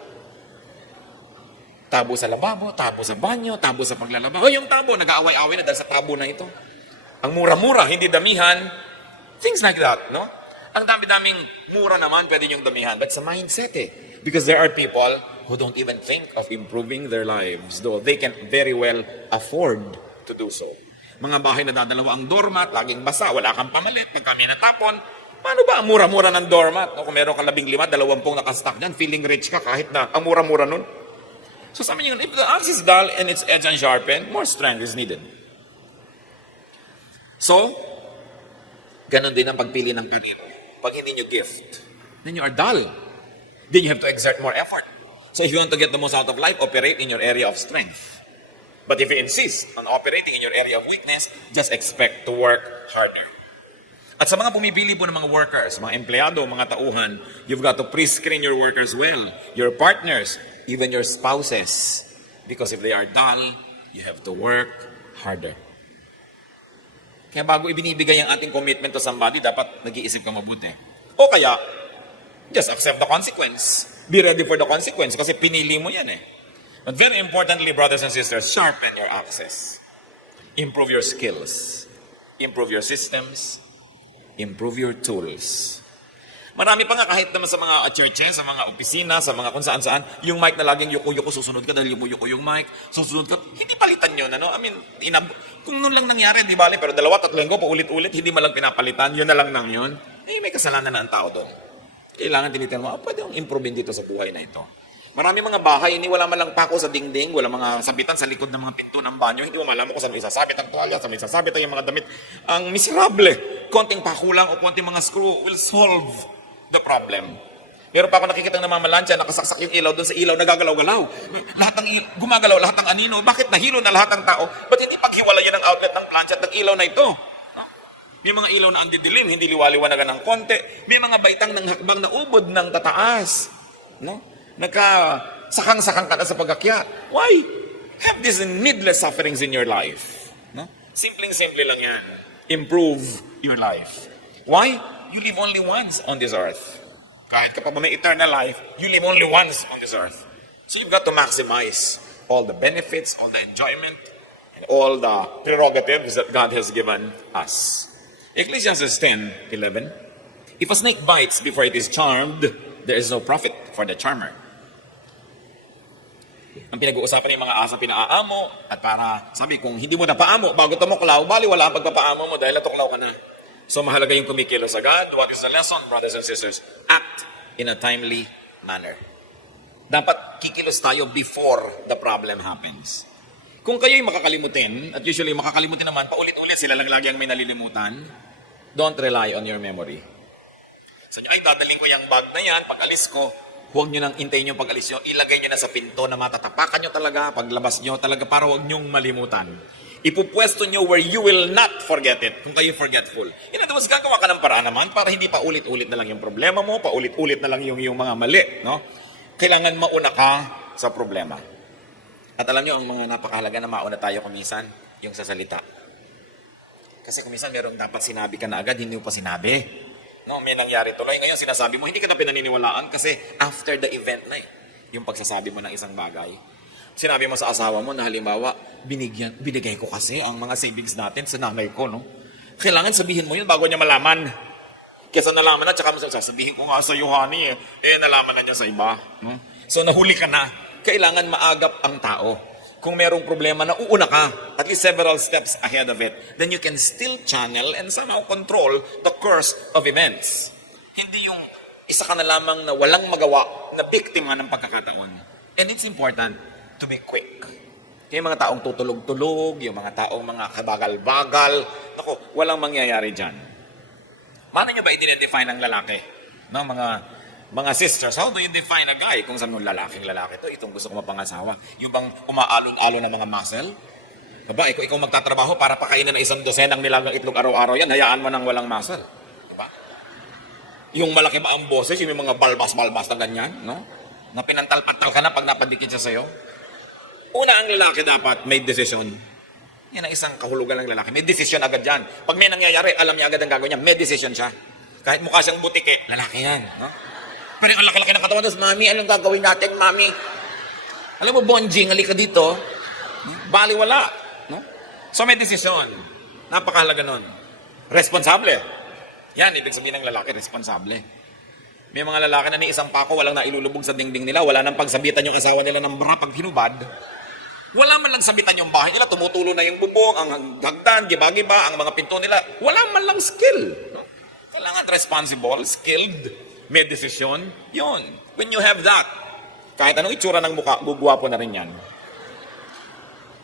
Tabo sa lababo, tabo sa banyo, tabo sa paglalaba. O yung tabo, nag-aaway-away na dahil sa tabo na ito. Ang mura-mura, hindi damihan. Things like that, no? Ang dami-daming mura naman, pwede niyong damihan. But sa mindset eh. Because there are people who don't even think of improving their lives, though they can very well afford to do so. Mga bahay na dadalawa ang doormat, laging basa, wala kang pamalit, pag kami natapon, paano ba ang mura-mura ng doormat? No, kung meron ka 15, 20 nakastock dyan, feeling rich ka kahit na ang mura-mura nun. So sabi niyo, if the axe is dull and its edge unsharpened, more strength is needed. So, ganon din ang pagpili ng career. Pag hindi nyo gift, then you are dull. Then you have to exert more effort. So if you want to get the most out of life, operate in your area of strength. But if you insist on operating in your area of weakness, just expect to work harder. At sa mga pumipili po ng mga workers, mga empleyado, mga tauhan, you've got to pre-screen your workers well, your partners, even your spouses. Because if they are dull, you have to work harder. Kaya bago ibinibigay ang ating commitment to somebody, dapat nag-iisip ka mabuti. O kaya, just accept the consequence. Be ready for the consequence kasi pinili mo yan eh. But very importantly, brothers and sisters, sharpen your axes. Improve your skills. Improve your systems. Improve your tools. Marami pa nga kahit naman sa mga churches, sa mga opisina, sa mga kung saan-saan, yung mic na laging yuko-yuko, susunod ka dahil yuko-yuko yung mic, susunod ka, hindi palitan yun, ano? I mean, kung nun lang nangyari, di bale, pero 2-3 linggo, paulit-ulit, hindi man lang pinapalitan, yun na lang nang yun, may kasalanan na ang tao doon. Kailangan tinitin mo, pwede yung improve dito sa buhay na ito. Marami mga bahay, wala man lang pako sa dingding, wala mga sabitan sa likod ng mga pinto ng banyo, hindi mo malaman kung saan may sasabit ang tuwalya, saan may sasabit ang mga damit. Ang miserable, konting pako lang o konting mga screw will solve the problem. Meron pa ako nakikita ng namamalansya, nakasaksak yung ilaw doon sa ilaw, nagagalaw-galaw. Gumagalaw lahat ng anino. Bakit nahilo na lahat ng tao? Ba't hindi paghiwalayan ang outlet ng plancha at ng ilaw na ito? May mga ilaw na ang didilim, hindi liwaliwanagan ng konti. May mga baitang ng hakbang na ubod ng tataas. No? Nagkasakang-sakang ka na sa pag-akyat. Why? Have these needless sufferings in your life. No? Simpleng-simple lang yan. Improve your life. Why? You live only once on this earth. Kahit ka pa may eternal life, you live only once on this earth. So you've got to maximize all the benefits, all the enjoyment, and all the prerogatives that God has given us. Ecclesiastes 10:11. If a snake bites before it is charmed, there is no profit for the charmer. Ang pinag-uusapan ng mga asa pinaaamo at para sabi kung hindi mo na paamo bago tumuklaw, bali wala ang pagpapaamo mo dahil natuklaw ka na. So mahalaga yung kumikilos agad. What is the lesson, brothers and sisters? Act in a timely manner. Dapat kikilos tayo before the problem happens. Kung kayo'y makakalimutin, at usually makakalimutin naman, paulit-ulit sila lang lagi ang may nalilimutan, don't rely on your memory. So, ay, dadaling ko yung bag na yan, pag alis ko, huwag nyo nang intayin yung pag-alis nyo, ilagay nyo na sa pinto na matatapakan nyo talaga, paglabas nyo talaga, para huwag nyong malimutan. Ipupwesto nyo where you will not forget it, kung kayo forgetful. In other words, gagawa ka ng paraan naman para hindi pa ulit-ulit na lang yung problema mo, pa ulit-ulit na lang yung mga mali, no? Kailangan mauna ka sa problema. At alam nyo, ang mga napakahalaga na mauna tayo kumisan, yung sa salita. Kasi kumisan, merong dapat sinabi ka na agad, hindi mo pa sinabi. No, may nangyari tuloy. Ngayon, sinasabi mo, hindi ka na pinaniniwalaan kasi after the event na yung pagsasabi mo ng isang bagay. Sinabi mo sa asawa mo na halimbawa, binigay ko kasi ang mga savings natin sa nanay ko, no? Kailangan sabihin mo yun bago niya malaman. Kesa nalaman na, tsaka mo sasabihin ko nga sa iyo, honey, nalaman na niya sa iba. No? So, nahuli ka na. Kailangan maagap ang tao. Kung merong problema, nauuna ka, at least several steps ahead of it, then you can still channel and somehow control the course of events. Hindi yung isa ka na lamang na walang magawa, na biktima ng pagkakataon. And it's important to be quick. Yung mga taong tutulog-tulog, yung mga taong mga kabagal-bagal, naku, walang mangyayari dyan. Paano nyo ba i-define ang lalaki? No, mga sisters, how do you define a guy? Kung saan yung lalaki to, itong gusto ko mapangasawa. Yung bang umaalon-alon na mga muscle? Diba, ikaw magtatrabaho para pakainin ng 100 nilagang itlog araw-araw yan, hayaan mo nang walang muscle. Diba? Yung malaki ba ang boses, yung mga balbas-balbas na ganyan, no? Na pinantalpatal ka na pag napadikit siya sa'yo. Una, ang lalaki dapat may desisyon. Yan ang isang kahulugan ng lalaki. May desisyon agad yan. Pag may nangyayari, alam niya agad ang gagawin niya. May desisyon siya. Kahit mukha siyang butike, lalaki yan. No? Pero ang laki-laki ng katawan, tapos, Mami, anong gagawin natin, Mami? Alam mo, Bonjing, halika dito. Bali, wala. No? So may desisyon. Napakahalaga nun. Responsable. Yan, ibig sabihin ng lalaki, responsable. May mga lalaki na ni isang pako, walang nailulubog sa dingding nila, wala nang pagsabitan yung asawa nila ng bra pag hinubad. Wala man lang sabitan yung bahay nila, tumutulo na yung bubong, ang hagdan, giba-giba, ang mga pinto nila. Wala man lang skill. Kailangan responsible, skilled, may desisyon. Yun. When you have that, kahit anong itsura ng mukha, gugwapo na rin yan.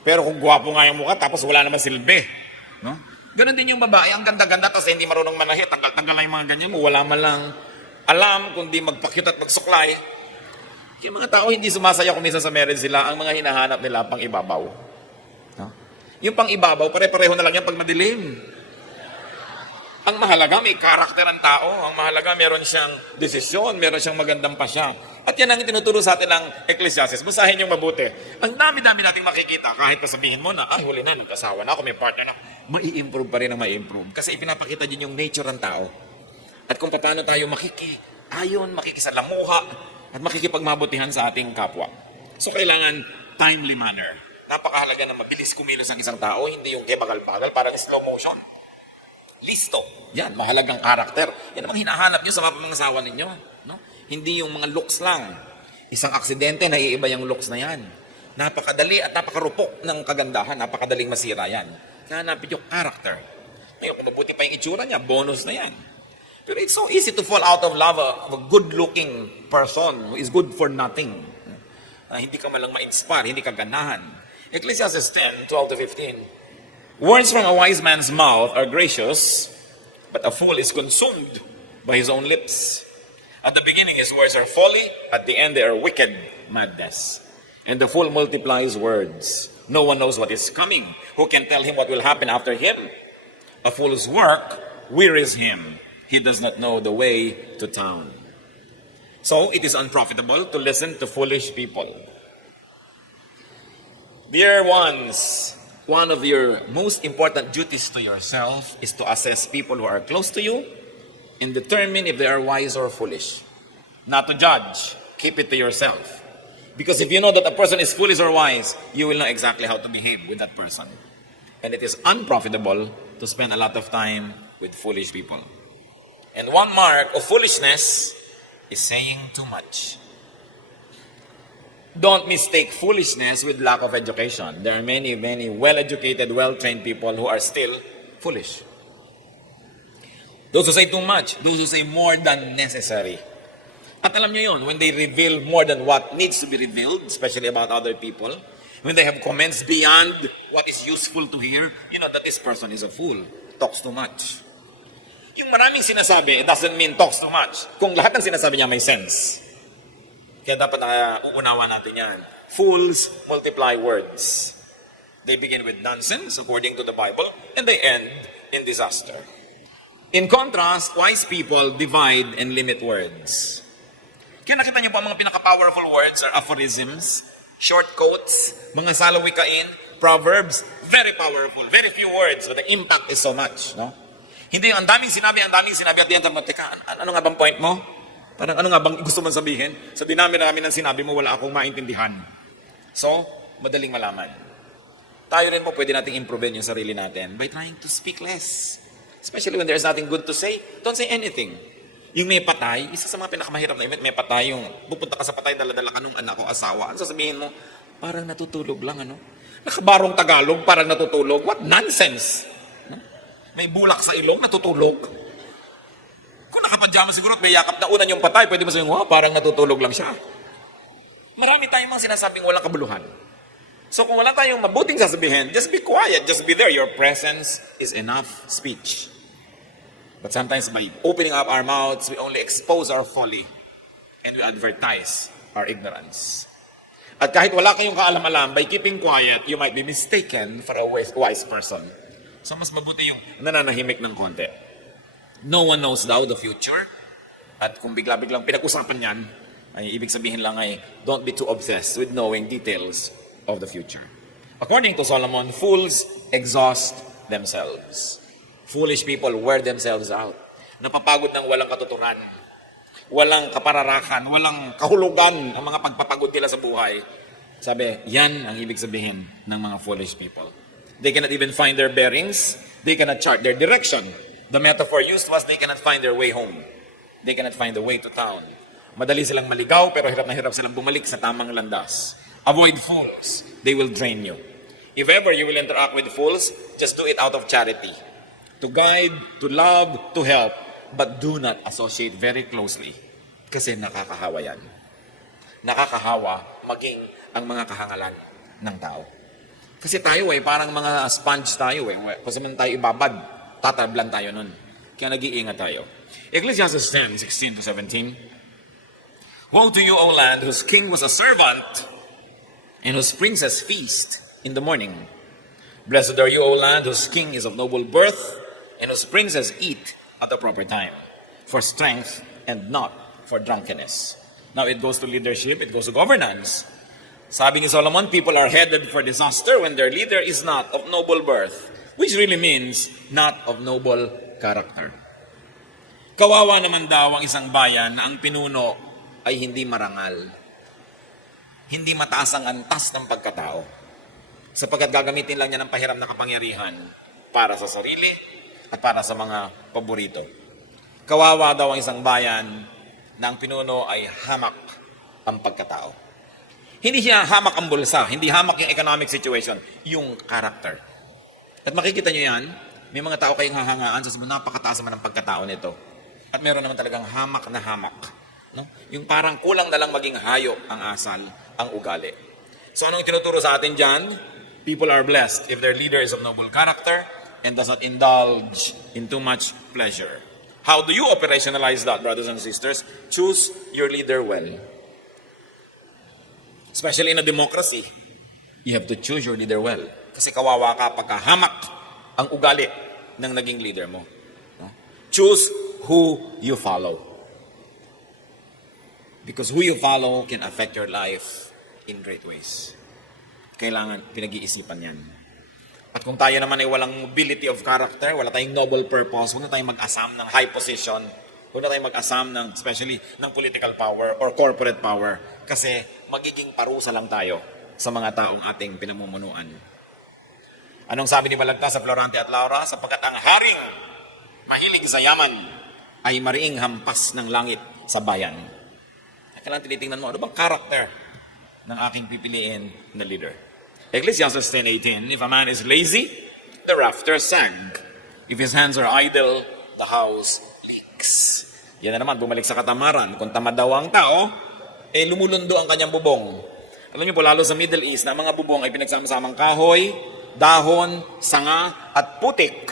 Pero kung gwapo nga yung mukha, tapos wala naman silbi. No? Ganon din yung babae, ang ganda-ganda, tapos hindi marunong manahit, tanggal-tanggal lang yung mga ganyan mo, wala man lang alam kundi magpakyut at magsuklay. Yung mga tao hindi sumasaya kung minsan sa marriage sila, ang mga hinahanap nila pang ibabaw. No? Yung pang ibabaw, pare-pareho na lang yan pag madilim. Ang mahalaga, may karakter ang tao. Ang mahalaga, meron siyang desisyon, meron siyang magandang pasya. At yan ang tinuturo sa atin ng Ecclesiastes. Basahin yung mabuti. Ang dami-dami nating makikita, kahit pa sabihin mo na, huli na, nagkasawa na ako, may partner na, mai-improve pa rin ang mai-improve. Kasi ipinapakita din yung nature ng tao. At kung paano tayo makikisalamuha, at makikipagmabutihan sa ating kapwa. So, kailangan timely manner. Napakahalaga na mabilis kumilos ang isang tao, hindi yung kebagal-bagal, parang slow motion. Listo. Yan, mahalagang karakter. Yan ang hinahanap nyo sa mga asawa ninyo. No? Hindi yung mga looks lang. Isang aksidente, naiiba yung looks na yan. Napakadali at napakarupok ng kagandahan. Napakadaling masira yan. Hanapin yung karakter. Ngayon, kung mabuti pa yung itsura niya, bonus na yan. Pero it's so easy to fall out of love of a good-looking person who is good for nothing. Hindi ka malang ma-inspire, hindi ka ganahan. Ecclesiastes 10:12-15. Words from a wise man's mouth are gracious, but a fool is consumed by his own lips. At the beginning his words are folly, at the end they are wicked madness. And the fool multiplies words. No one knows what is coming. Who can tell him what will happen after him? A fool's work wearies him. He does not know the way to town. So, it is unprofitable to listen to foolish people. Dear ones, one of your most important duties to yourself is to assess people who are close to you and determine if they are wise or foolish. Not to judge. Keep it to yourself. Because if you know that a person is foolish or wise, you will know exactly how to behave with that person. And it is unprofitable to spend a lot of time with foolish people. And one mark of foolishness is saying too much. Don't mistake foolishness with lack of education. There are many, many well-educated, well-trained people who are still foolish. Those who say too much, those who say more than necessary. At alam nyo yun, when they reveal more than what needs to be revealed, especially about other people, when they have comments beyond what is useful to hear, you know that this person is a fool, talks too much. Yung maraming sinasabi, it doesn't mean talks too much. Kung lahat ng sinasabi niya may sense. Kaya dapat uunawa natin yan. Fools multiply words. They begin with nonsense, according to the Bible, and they end in disaster. In contrast, wise people divide and limit words. Kaya nakita niyo po ang mga pinaka-powerful words are aphorisms, short quotes, mga salawikain, proverbs, very powerful, very few words, but the impact is so much, no? Hindi yung ang daming sinabi, at the end of teka, ano nga bang point mo? Parang ano nga bang gusto mong sabihin? Sa dinami-rami ng sinabi mo, wala akong maintindihan. So, madaling malaman. Tayo rin po pwede nating improve yung sarili natin by trying to speak less. Especially when there's nothing good to say, don't say anything. Yung may patay, isa sa mga pinakamahirap na event, may patay, yung pupunta ka sa patay, dala-dala ka nung anak o asawa. Ano sasabihin mo? Parang natutulog lang, ano? Nakabarong Tagalog, parang natutulog. What nonsense! May bulak sa ilong, natutulog. Kung nakapadyama siguro at may yakap na unan yung patay, pwede mo sabihin, parang natutulog lang siya. Marami tayong mga sinasabing walang kabuluhan. So kung wala tayong mabuting sasabihin, just be quiet, just be there. Your presence is enough speech. But sometimes by opening up our mouths, we only expose our folly and we advertise our ignorance. At kahit wala kayong kaalam-alam, by keeping quiet, you might be mistaken for a wise person. So mas mabuti yung nananahimik ng konti. No one knows daw the future. At kung bigla-biglang pinag-usapan yan, ay ibig sabihin lang ay don't be too obsessed with knowing details of the future. According to Solomon, fools exhaust themselves. Foolish people wear themselves out. Napapagod ng walang katuturan, walang kapararakan, walang kahulugan ang mga pagpapagod nila sa buhay. Sabi, yan ang ibig sabihin ng mga foolish people. They cannot even find their bearings. They cannot chart their direction. The metaphor used was they cannot find their way home. They cannot find the way to town. Madali silang maligaw pero hirap na hirap silang bumalik sa tamang landas. Avoid fools. They will drain you. If ever you will interact with fools, just do it out of charity. To guide, to love, to help. But do not associate very closely. Kasi nakakahawa yan. Nakakahawa maging ang mga kahangalan ng tao. Kasi tayo parang mga sponge tayo Kasi man tayo ibabad, tatablan tayo nun. Kaya nag-iingat tayo. Ecclesiastes 10:16-17. Woe to you, O land, whose king was a servant, and whose princess feast in the morning. Blessed are you, O land, whose king is of noble birth, and whose princes eat at the proper time, for strength and not for drunkenness. Now it goes to leadership, it goes to governance. Sabi ni Solomon, people are headed for disaster when their leader is not of noble birth, which really means not of noble character. Kawawa naman daw ang isang bayan na ang pinuno ay hindi marangal. Hindi mataas ang antas ng pagkatao. Sapagkat gagamitin lang niya ng pahiram na kapangyarihan para sa sarili at para sa mga paborito. Kawawa daw ang isang bayan na ang pinuno ay hamak ang pagkatao. Hindi siya hamak ang bulsa, hindi hamak yung economic situation, yung character. At makikita nyo yan, may mga tao kayong hahangaan sa napakataas naman ang pagkatao nito. At meron naman talagang hamak na hamak. No? Yung parang kulang na lang maging hayop ang asal, ang ugali. So anong tinuturo sa atin dyan? People are blessed if their leader is of noble character and does not indulge in too much pleasure. How do you operationalize that, brothers and sisters? Choose your leader well. Especially in a democracy, you have to choose your leader well. Kasi kawawa ka pagka hamak ang ugali ng naging leader mo. No? Choose who you follow. Because who you follow can affect your life in great ways. Kailangan pinag-iisipan yan. At kung tayo naman ay walang mobility of character, wala tayong noble purpose, huwag na tayong mag-asam ng high position, huwag na tayong mag-asam ng, especially ng political power or corporate power, kasi magiging parusa lang tayo sa mga taong ating pinamumunuan. Anong sabi ni Balagtas sa Florante at Laura? Sapagkat ang haring mahilig sa yaman ay mariing hampas ng langit sa bayan. Kailangan tinitingnan mo, ano bang karakter ng aking pipiliin na leader? Ecclesiastes 10:18, if a man is lazy, the rafters sag. If his hands are idle, the house leaks. Yan na naman, bumalik sa katamaran. Kung tamad daw ang tao, lumulundo ang kanyang bubong. Alam niyo po, lalo sa Middle East, na mga bubong ay pinagsama-samang kahoy, dahon, sanga, at putik.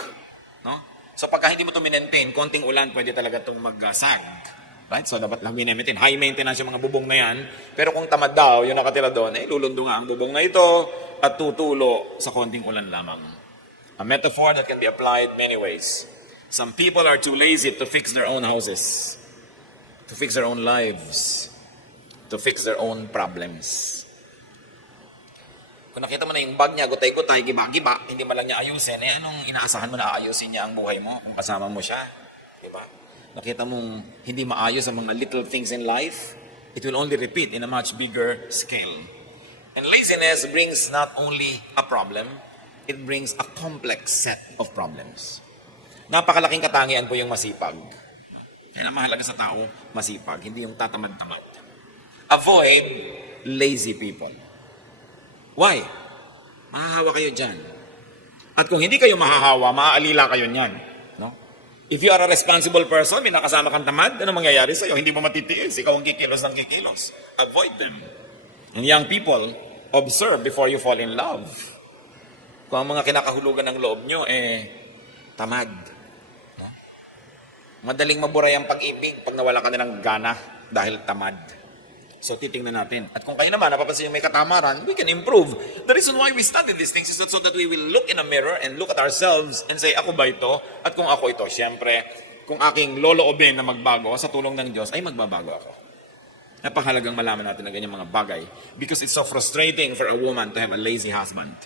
No? So pagka hindi mo ito minentain, konting ulan, pwede talaga itong magsag. Right? So dapat lang minemaintain. High maintenance yung mga bubong na yan. Pero kung tamad daw, yung nakatira doon, lulundo nga ang bubong na ito at tutulo sa konting ulan lamang. A metaphor that can be applied many ways. Some people are too lazy to fix their own houses, to fix their own lives, to fix their own problems. Kung nakita mo na yung bag niya, gutay-gutay, giba-giba, hindi man lang niya ayusin, anong inaasahan mo na ayusin niya ang buhay mo kung kasama mo siya? Diba? Nakita mong hindi maayos ang mga little things in life, it will only repeat in a much bigger scale. And laziness brings not only a problem, it brings a complex set of problems. Napakalaking katangian po yung masipag. Kaya mahalaga sa tao, masipag, hindi yung tatamad-tamad. Avoid lazy people. Why? Mahahawa kayo dyan. At kung hindi kayo mahahawa, maaalila kayo niyan. No? If you are a responsible person, may nakasama kang tamad, ano mangyayari sa'yo? Hindi mo matitiis. Ikaw ang kikilos ng kikilos. Avoid them. And young people, observe before you fall in love. Kung ang mga kinakahulugan ng loob nyo, tamad. No? Madaling maburay ang pag-ibig pag nawala ka na ng gana dahil tamad. So, titingnan natin. At kung kayo naman, napapansin yung may katamaran, we can improve. The reason why we study these things is so that we will look in a mirror and look at ourselves and say, ako ba ito? At kung ako ito, syempre, kung aking loloobin na magbago sa tulong ng Diyos, ay magbabago ako. Napakahalagang malaman natin ang ganyang mga bagay because it's so frustrating for a woman to have a lazy husband.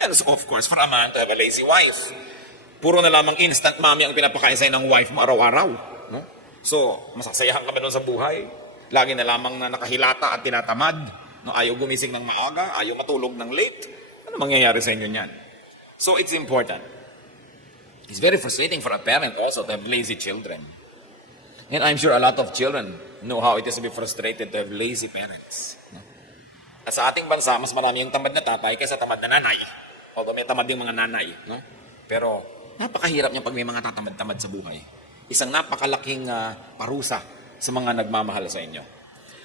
And so, of course, for a man to have a lazy wife. Puro na lamang instant mommy ang pinapakain sa'yo ng wife mo araw-araw. No? So, masasayahan ka ba doon sa buhay? Lagi na lamang na nakahilata at tinatamad. No, ayaw gumising ng maaga, ayaw matulog ng late. Ano mangyayari sa inyo niyan? So it's important. It's very frustrating for a parent also to have lazy children. And I'm sure a lot of children know how it is to be frustrated to have lazy parents. No? At sa ating bansa, mas marami yung tamad na tatay kaysa tamad na nanay. Although may tamad yung mga nanay. No? Pero napakahirap niya pag may mga tatamad-tamad sa buhay. Isang napakalaking parusa sa mga nagmamahal sa inyo.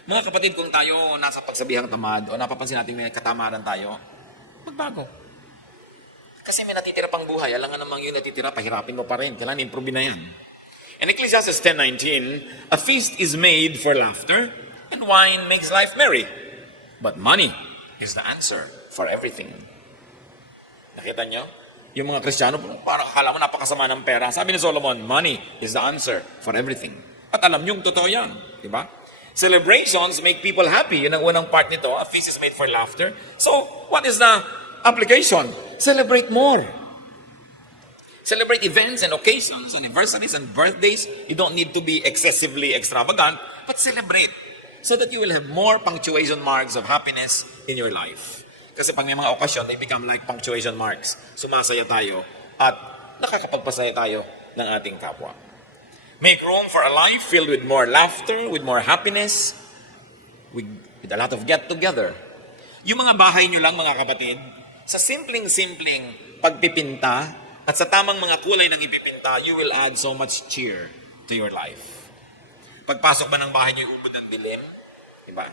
Mga kapatid, kung tayo nasa pagsabihang tamad o napapansin natin may katamaran tayo, magbago. Kasi may natitira pang buhay. Alam nga namang yung natitira, pahirapin mo pa rin. Kailangan improve na yan. In Ecclesiastes 10:19, a feast is made for laughter and wine makes life merry. But money is the answer for everything. Nakita nyo? Yung mga Kristiyano, parang akala mo napakasama ng pera. Sabi ni Solomon, money is the answer for everything. At alam nyo, totoo yan. Diba? Celebrations make people happy. Yun ang unang part nito. A feast is made for laughter. So, what is the application? Celebrate more. Celebrate events and occasions, anniversaries and birthdays. You don't need to be excessively extravagant, but celebrate so that you will have more punctuation marks of happiness in your life. Kasi pag may mga okasyon, they become like punctuation marks. Sumasaya tayo at nakakapagpasaya tayo ng ating kapwa. Make room for a life filled with more laughter, with more happiness, with a lot of get-together. Yung mga bahay nyo lang, mga kapatid, sa simpleng-simpleng pagpipinta at sa tamang mga kulay ng ipipinta, you will add so much cheer to your life. Pagpasok ba ng bahay nyo, ubod ng dilim? Diba?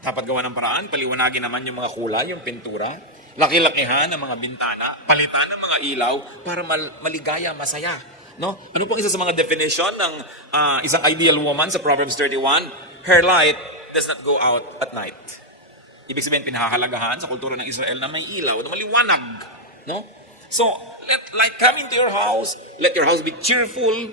Dapat gawa ng paraan, paliwanagin naman yung mga kulay, yung pintura, laki-lakihan ng mga bintana, palitan ng mga ilaw para maligaya, masaya. No? Ano pong isa sa mga definition ng isang ideal woman sa Proverbs 31? Her light does not go out at night. Ibig sabihin, pinahahalagahan sa kultura ng Israel na may ilaw, na maliwanag. No? So, let light come into your house, let your house be cheerful,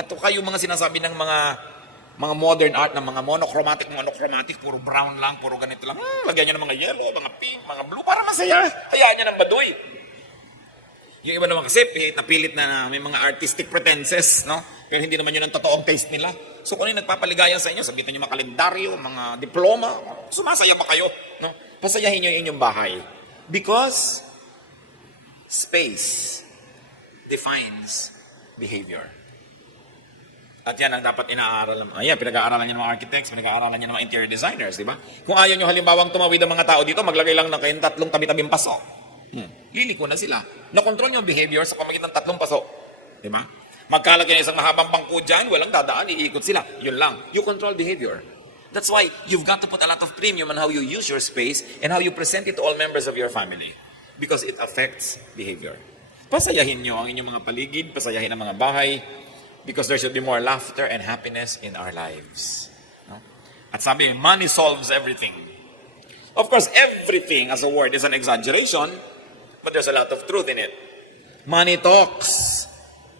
at kayo mga sinasabi ng mga modern art, ng mga monochromatic, puro brown lang, puro ganito lang. Lagyan nyo ng mga yellow, mga pink, mga blue, para masaya. Hayaan nyo ng baduy. Yung iba naman kasi, napilit na may mga artistic pretenses, no? Pero hindi naman yun ang totoong taste nila. So kung ano yung nagpapaligaya sa inyo, sabihin nyo mga kalendaryo, mga diploma, sumasaya ba kayo? No? Pasayahin nyo yung inyong bahay. Because Space defines behavior. At yan ang dapat inaaral. Ayan, pinag-aaralan niyo ng mga architects, pinag-aaralan niyo ng mga interior designers, di ba? Kung ayaw niyo halimbawang tumawid ang mga tao dito, maglagay lang ng kayong 3 tabi-tabing paso. Liliko na sila. Na-control niyo ang behavior sa pamagitan ng 3 paso. Di ba? Magkalagay na isang mahabang bangko dyan, walang dadaan, iikot sila. Yun lang. You control behavior. That's why you've got to put a lot of premium on how you use your space and how you present it to all members of your family. Because it affects behavior. Pasayahin niyo ang inyong mga paligid, pasayahin ang mga bahay, because there should be more laughter and happiness in our lives. No? At sabi, money solves everything. Of course, everything as a word is an exaggeration, but there's a lot of truth in it. Money talks.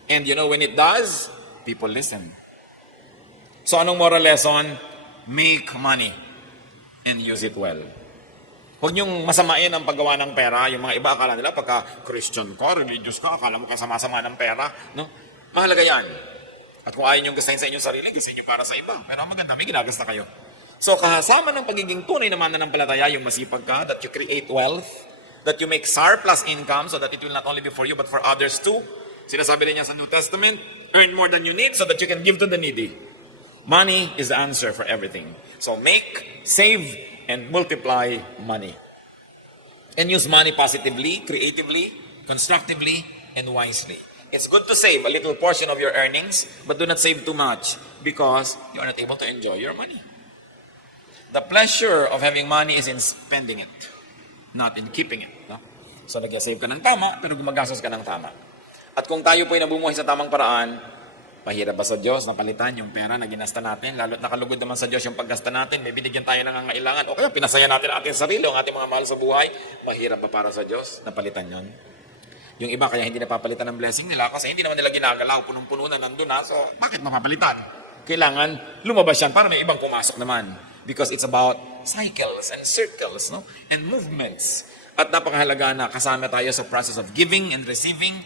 And you know, when it does, people listen. So anong moral lesson? Make money and use it well. Huwag niyong masamain ang paggawa ng pera. Yung mga iba, akala nila, pagka Christian ka, religious ka, akala mo kasama-sama ng pera. No? Mahalaga yan. At kung ayaw niyong gustahin sa inyong sarili, gustahin niyo para sa iba. Pero ang maganda, may ginagasta kayo. So kasama ng pagiging tunay na mananampalataya, yung masipag ka, that you create wealth, that you make surplus income so that it will not only be for you but for others too. Sinasabi rin niya sa New Testament, earn more than you need so that you can give to the needy. Money is the answer for everything. So make, save, and multiply money. And use money positively, creatively, constructively, and wisely. It's good to save a little portion of your earnings, but do not save too much because you are not able to enjoy your money. The pleasure of having money is in spending it, not in keeping it. No? So nag-save ka ng tama, pero gumagastos ka ng tama. At kung tayo po'y nabumuhay sa tamang paraan, mahirap ba sa Diyos na palitan yung pera na ginasta natin? Lalo't nakalugod naman sa Diyos yung paggasta natin, may binigyan tayo ng nangangailangan. O kaya pinasaya natin ang ating sarili, ang ating mga mahal sa buhay. Mahirap ba para sa Diyos na palitan yon? Yung iba kaya hindi napapalitan ng blessing nila kasi hindi naman nila ginagalaw, punong-puno na nandun na. So bakit mapapalitan? Kailangan lumabas yan para may ibang pumasok naman. Because it's about cycles and circles, no? And movements. At napakahalaga na kasama tayo sa process of giving and receiving,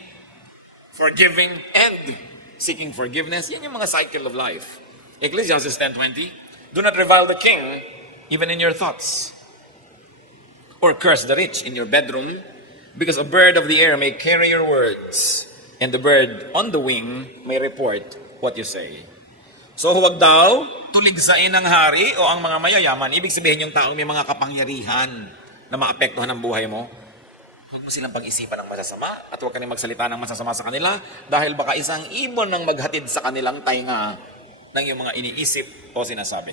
forgiving and seeking forgiveness. Yan yung mga cycle of life. Ecclesiastes 10:20, do not revile the king even in your thoughts, or curse the rich in your bedroom, because a bird of the air may carry your words, and the bird on the wing may report what you say. So huwag daw tuligsain ng hari o ang mga mayayaman. Ibig sabihin yung taong may mga kapangyarihan na maapektuhan ang buhay mo. Huwag mo silang pag-isipan ng masasama at huwag ka rin magsalita ng masasama sa kanila dahil baka isang ibon ng maghatid sa kanilang tainga ng iyong mga iniisip o sinasabi.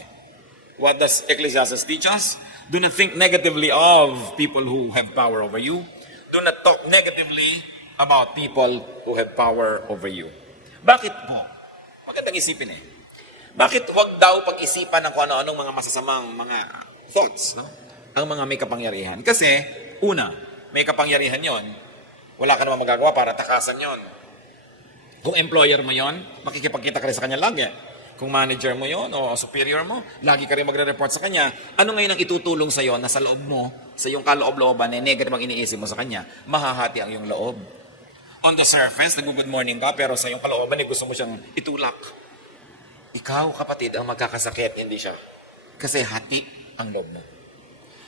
What does Ecclesiastes teach us? Do not think negatively of people who have power over you. Do not talk negatively about people who have power over you. Bakit po? Magandang isipin eh. Bakit huwag daw pag-isipan ng kung ano-anong mga masasamang mga thoughts, no? Ang mga may kapangyarihan? Kasi, una, may kapangyarihan yon, wala ka naman magagawa para takasan yon. Kung employer mo yon, makikipagkita ka rin sa kanya lagi. Kung manager mo yon o superior mo, lagi ka rin magre-report sa kanya. Ano ngayon ang itutulong sa iyo na sa loob mo, sa iyong kaloob-looban na negative ang iniisip mo sa kanya, mahahati ang iyong loob. On the surface, nag-good morning ka, pero sa iyong kalooban, gusto mo siyang itulak. Ikaw, kapatid, ang magkakasakit, hindi siya. Kasi hati ang loob mo.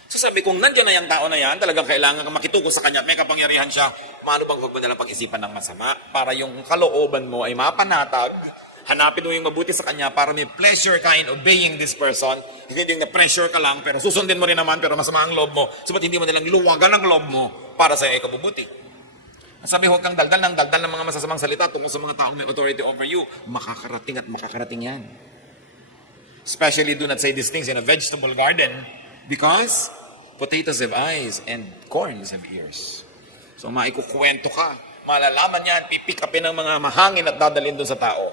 So sabi, kung nandiyan na yung tao na yan, talagang kailangan kang makituko sa kanya, may kapangyarihan siya, paano bang huwag mo nalang pag-isipan ng masama para yung kalooban mo ay mapanatag, hanapin mo yung mabuti sa kanya para may pleasure ka in obeying this person, hindi yung na-pressure ka lang, pero susundin mo rin naman, pero masama ang loob mo, sabat hindi mo nilang luwagan ang loob mo para sa iyo ikabubuti. Sabi, huwag kang daldal ng mga masasamang salita tungkol sa mga taong may authority over you. Makakarating at makakarating yan. Especially do not say these things in a vegetable garden because potatoes have eyes and corns have ears. So maikukwento ka, malalaman yan, pipick upin ng mga mahangin at dadalhin doon sa tao.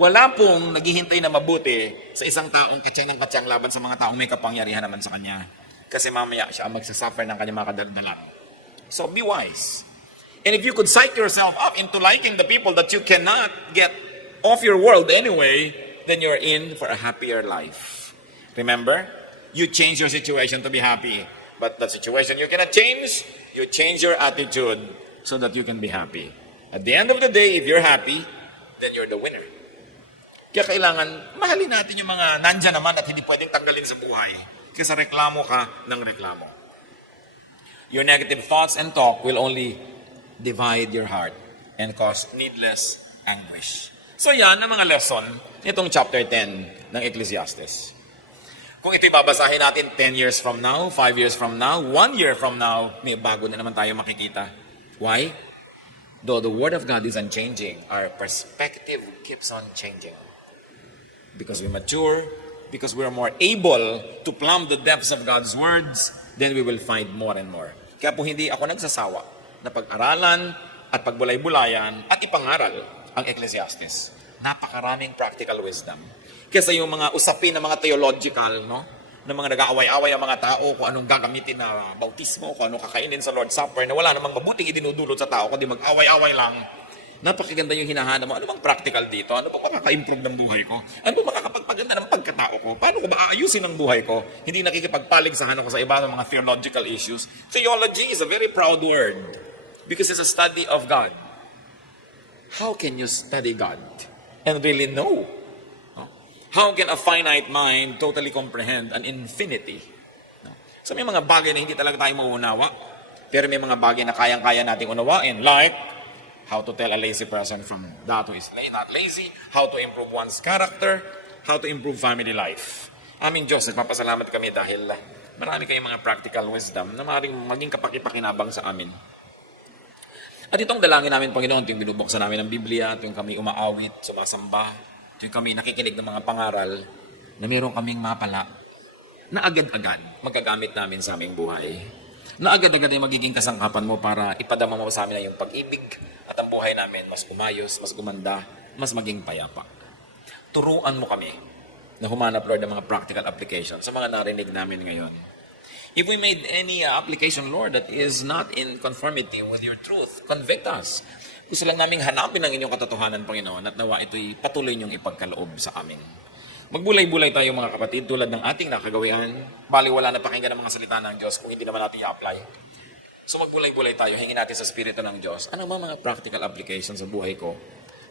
Wala pong naghihintay na mabuti sa isang taong katsang ng katsang laban sa mga taong may kapangyarihan naman sa kanya. Kasi mamaya siya ang magsasuffer ng kanyang mga kadaldalan. So be wise. And if you could psych yourself up into liking the people that you cannot get off your world anyway, then you're in for a happier life. Remember, you change your situation to be happy. But the situation you cannot change, you change your attitude so that you can be happy. At the end of the day, if you're happy, then you're the winner. Kaya kailangan, mahalin natin yung mga nandyan naman at hindi pwedeng tanggalin sa buhay. Kasi reklamo ka ng reklamo. Your negative thoughts and talk will only divide your heart and cause needless anguish. So yan ang mga lesson nitong chapter 10 ng Ecclesiastes. Kung ito'y babasahin natin 10 years from now, 5 years from now, 1 year from now, may bago na naman tayo makikita. Why? Though the Word of God is unchanging, our perspective keeps on changing. Because we mature, because we are more able to plumb the depths of God's words, then we will find more and more. Kaya po hindi ako nagsasawa na pag-aralan at pagbulay-bulayan at ipangaral ang Ecclesiastes. Napakaraming practical wisdom. Kesa yung mga usapin na mga theological, no? Na mga nag-aaway-away ang mga tao kung anong gagamitin na bautismo, kung anong kakainin sa Lord's Supper, na wala namang mabuting idinudulot sa tao, kundi mag-away-away lang. Napakaganda yung hinahanap mo. Ano bang practical dito? Ano bang makaka-improve ng buhay ko? Ano bang makakapagpaganda ng pagkatao ko? Paano ko ba aayusin ang buhay ko? Hindi nakikipagpaligsahan ako sa iba ng mga theological issues. Theology is a very proud word because it's a study of God. How can you study God and really know? How can a finite mind totally comprehend an infinity? So may mga bagay na hindi talaga tayo mauunawa, pero may mga bagay na kayang-kaya nating unawain, like how to tell a lazy person from that who is not lazy, how to improve one's character, how to improve family life. Aming Diyos, nagpapasalamat kami dahil marami kayong mga practical wisdom na maaaring maging kapakipakinabang sa amin. At itong dalangin namin, Panginoon, yung binubuksan namin ng Biblia, yung kami umaawit, sumasamba, yung kami nakikinig ng mga pangaral, na meron kaming mapala na agad-agad magagamit namin sa aming buhay. Na agad-agad ay magiging kasangkapan mo para ipadama mo sa amin na yung pag-ibig at ang buhay namin mas umayos, mas gumanda, mas maging payapa. Turuan mo kami na humanap, Lord, ng mga practical applications sa mga narinig namin ngayon. If we made any application, Lord, that is not in conformity with your truth, convict us. Gusto lang namin hanapin ang inyong katotohanan, Panginoon, at nawa ito'y patuloy niyong ipagkaloob sa amin. Magbulay-bulay tayo mga kapatid tulad ng ating nakagawian. Baliwala na pakinggan ang mga salita ng Diyos kung hindi naman natin i-apply. So magbulay-bulay tayo, hingin natin sa Espiritu ng Diyos. Ano ba mga practical applications sa buhay ko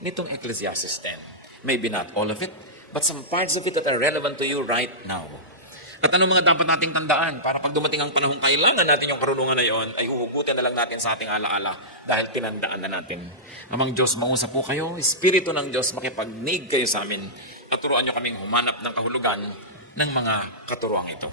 nitong Ecclesiastes 10? Maybe not all of it, but some parts of it that are relevant to you right now. At ano mga dapat nating tandaan para pag dumating ang panahon kailangan natin yung karunungan na yon, ay uhugutin na lang natin sa ating alaala dahil tinandaan na natin. Amang Diyos, mausap po kayo, Espiritu ng Diyos, makipag-nig kayo sa amin at turuan nyo kaming humanap ng kahulugan ng mga katuruang ito.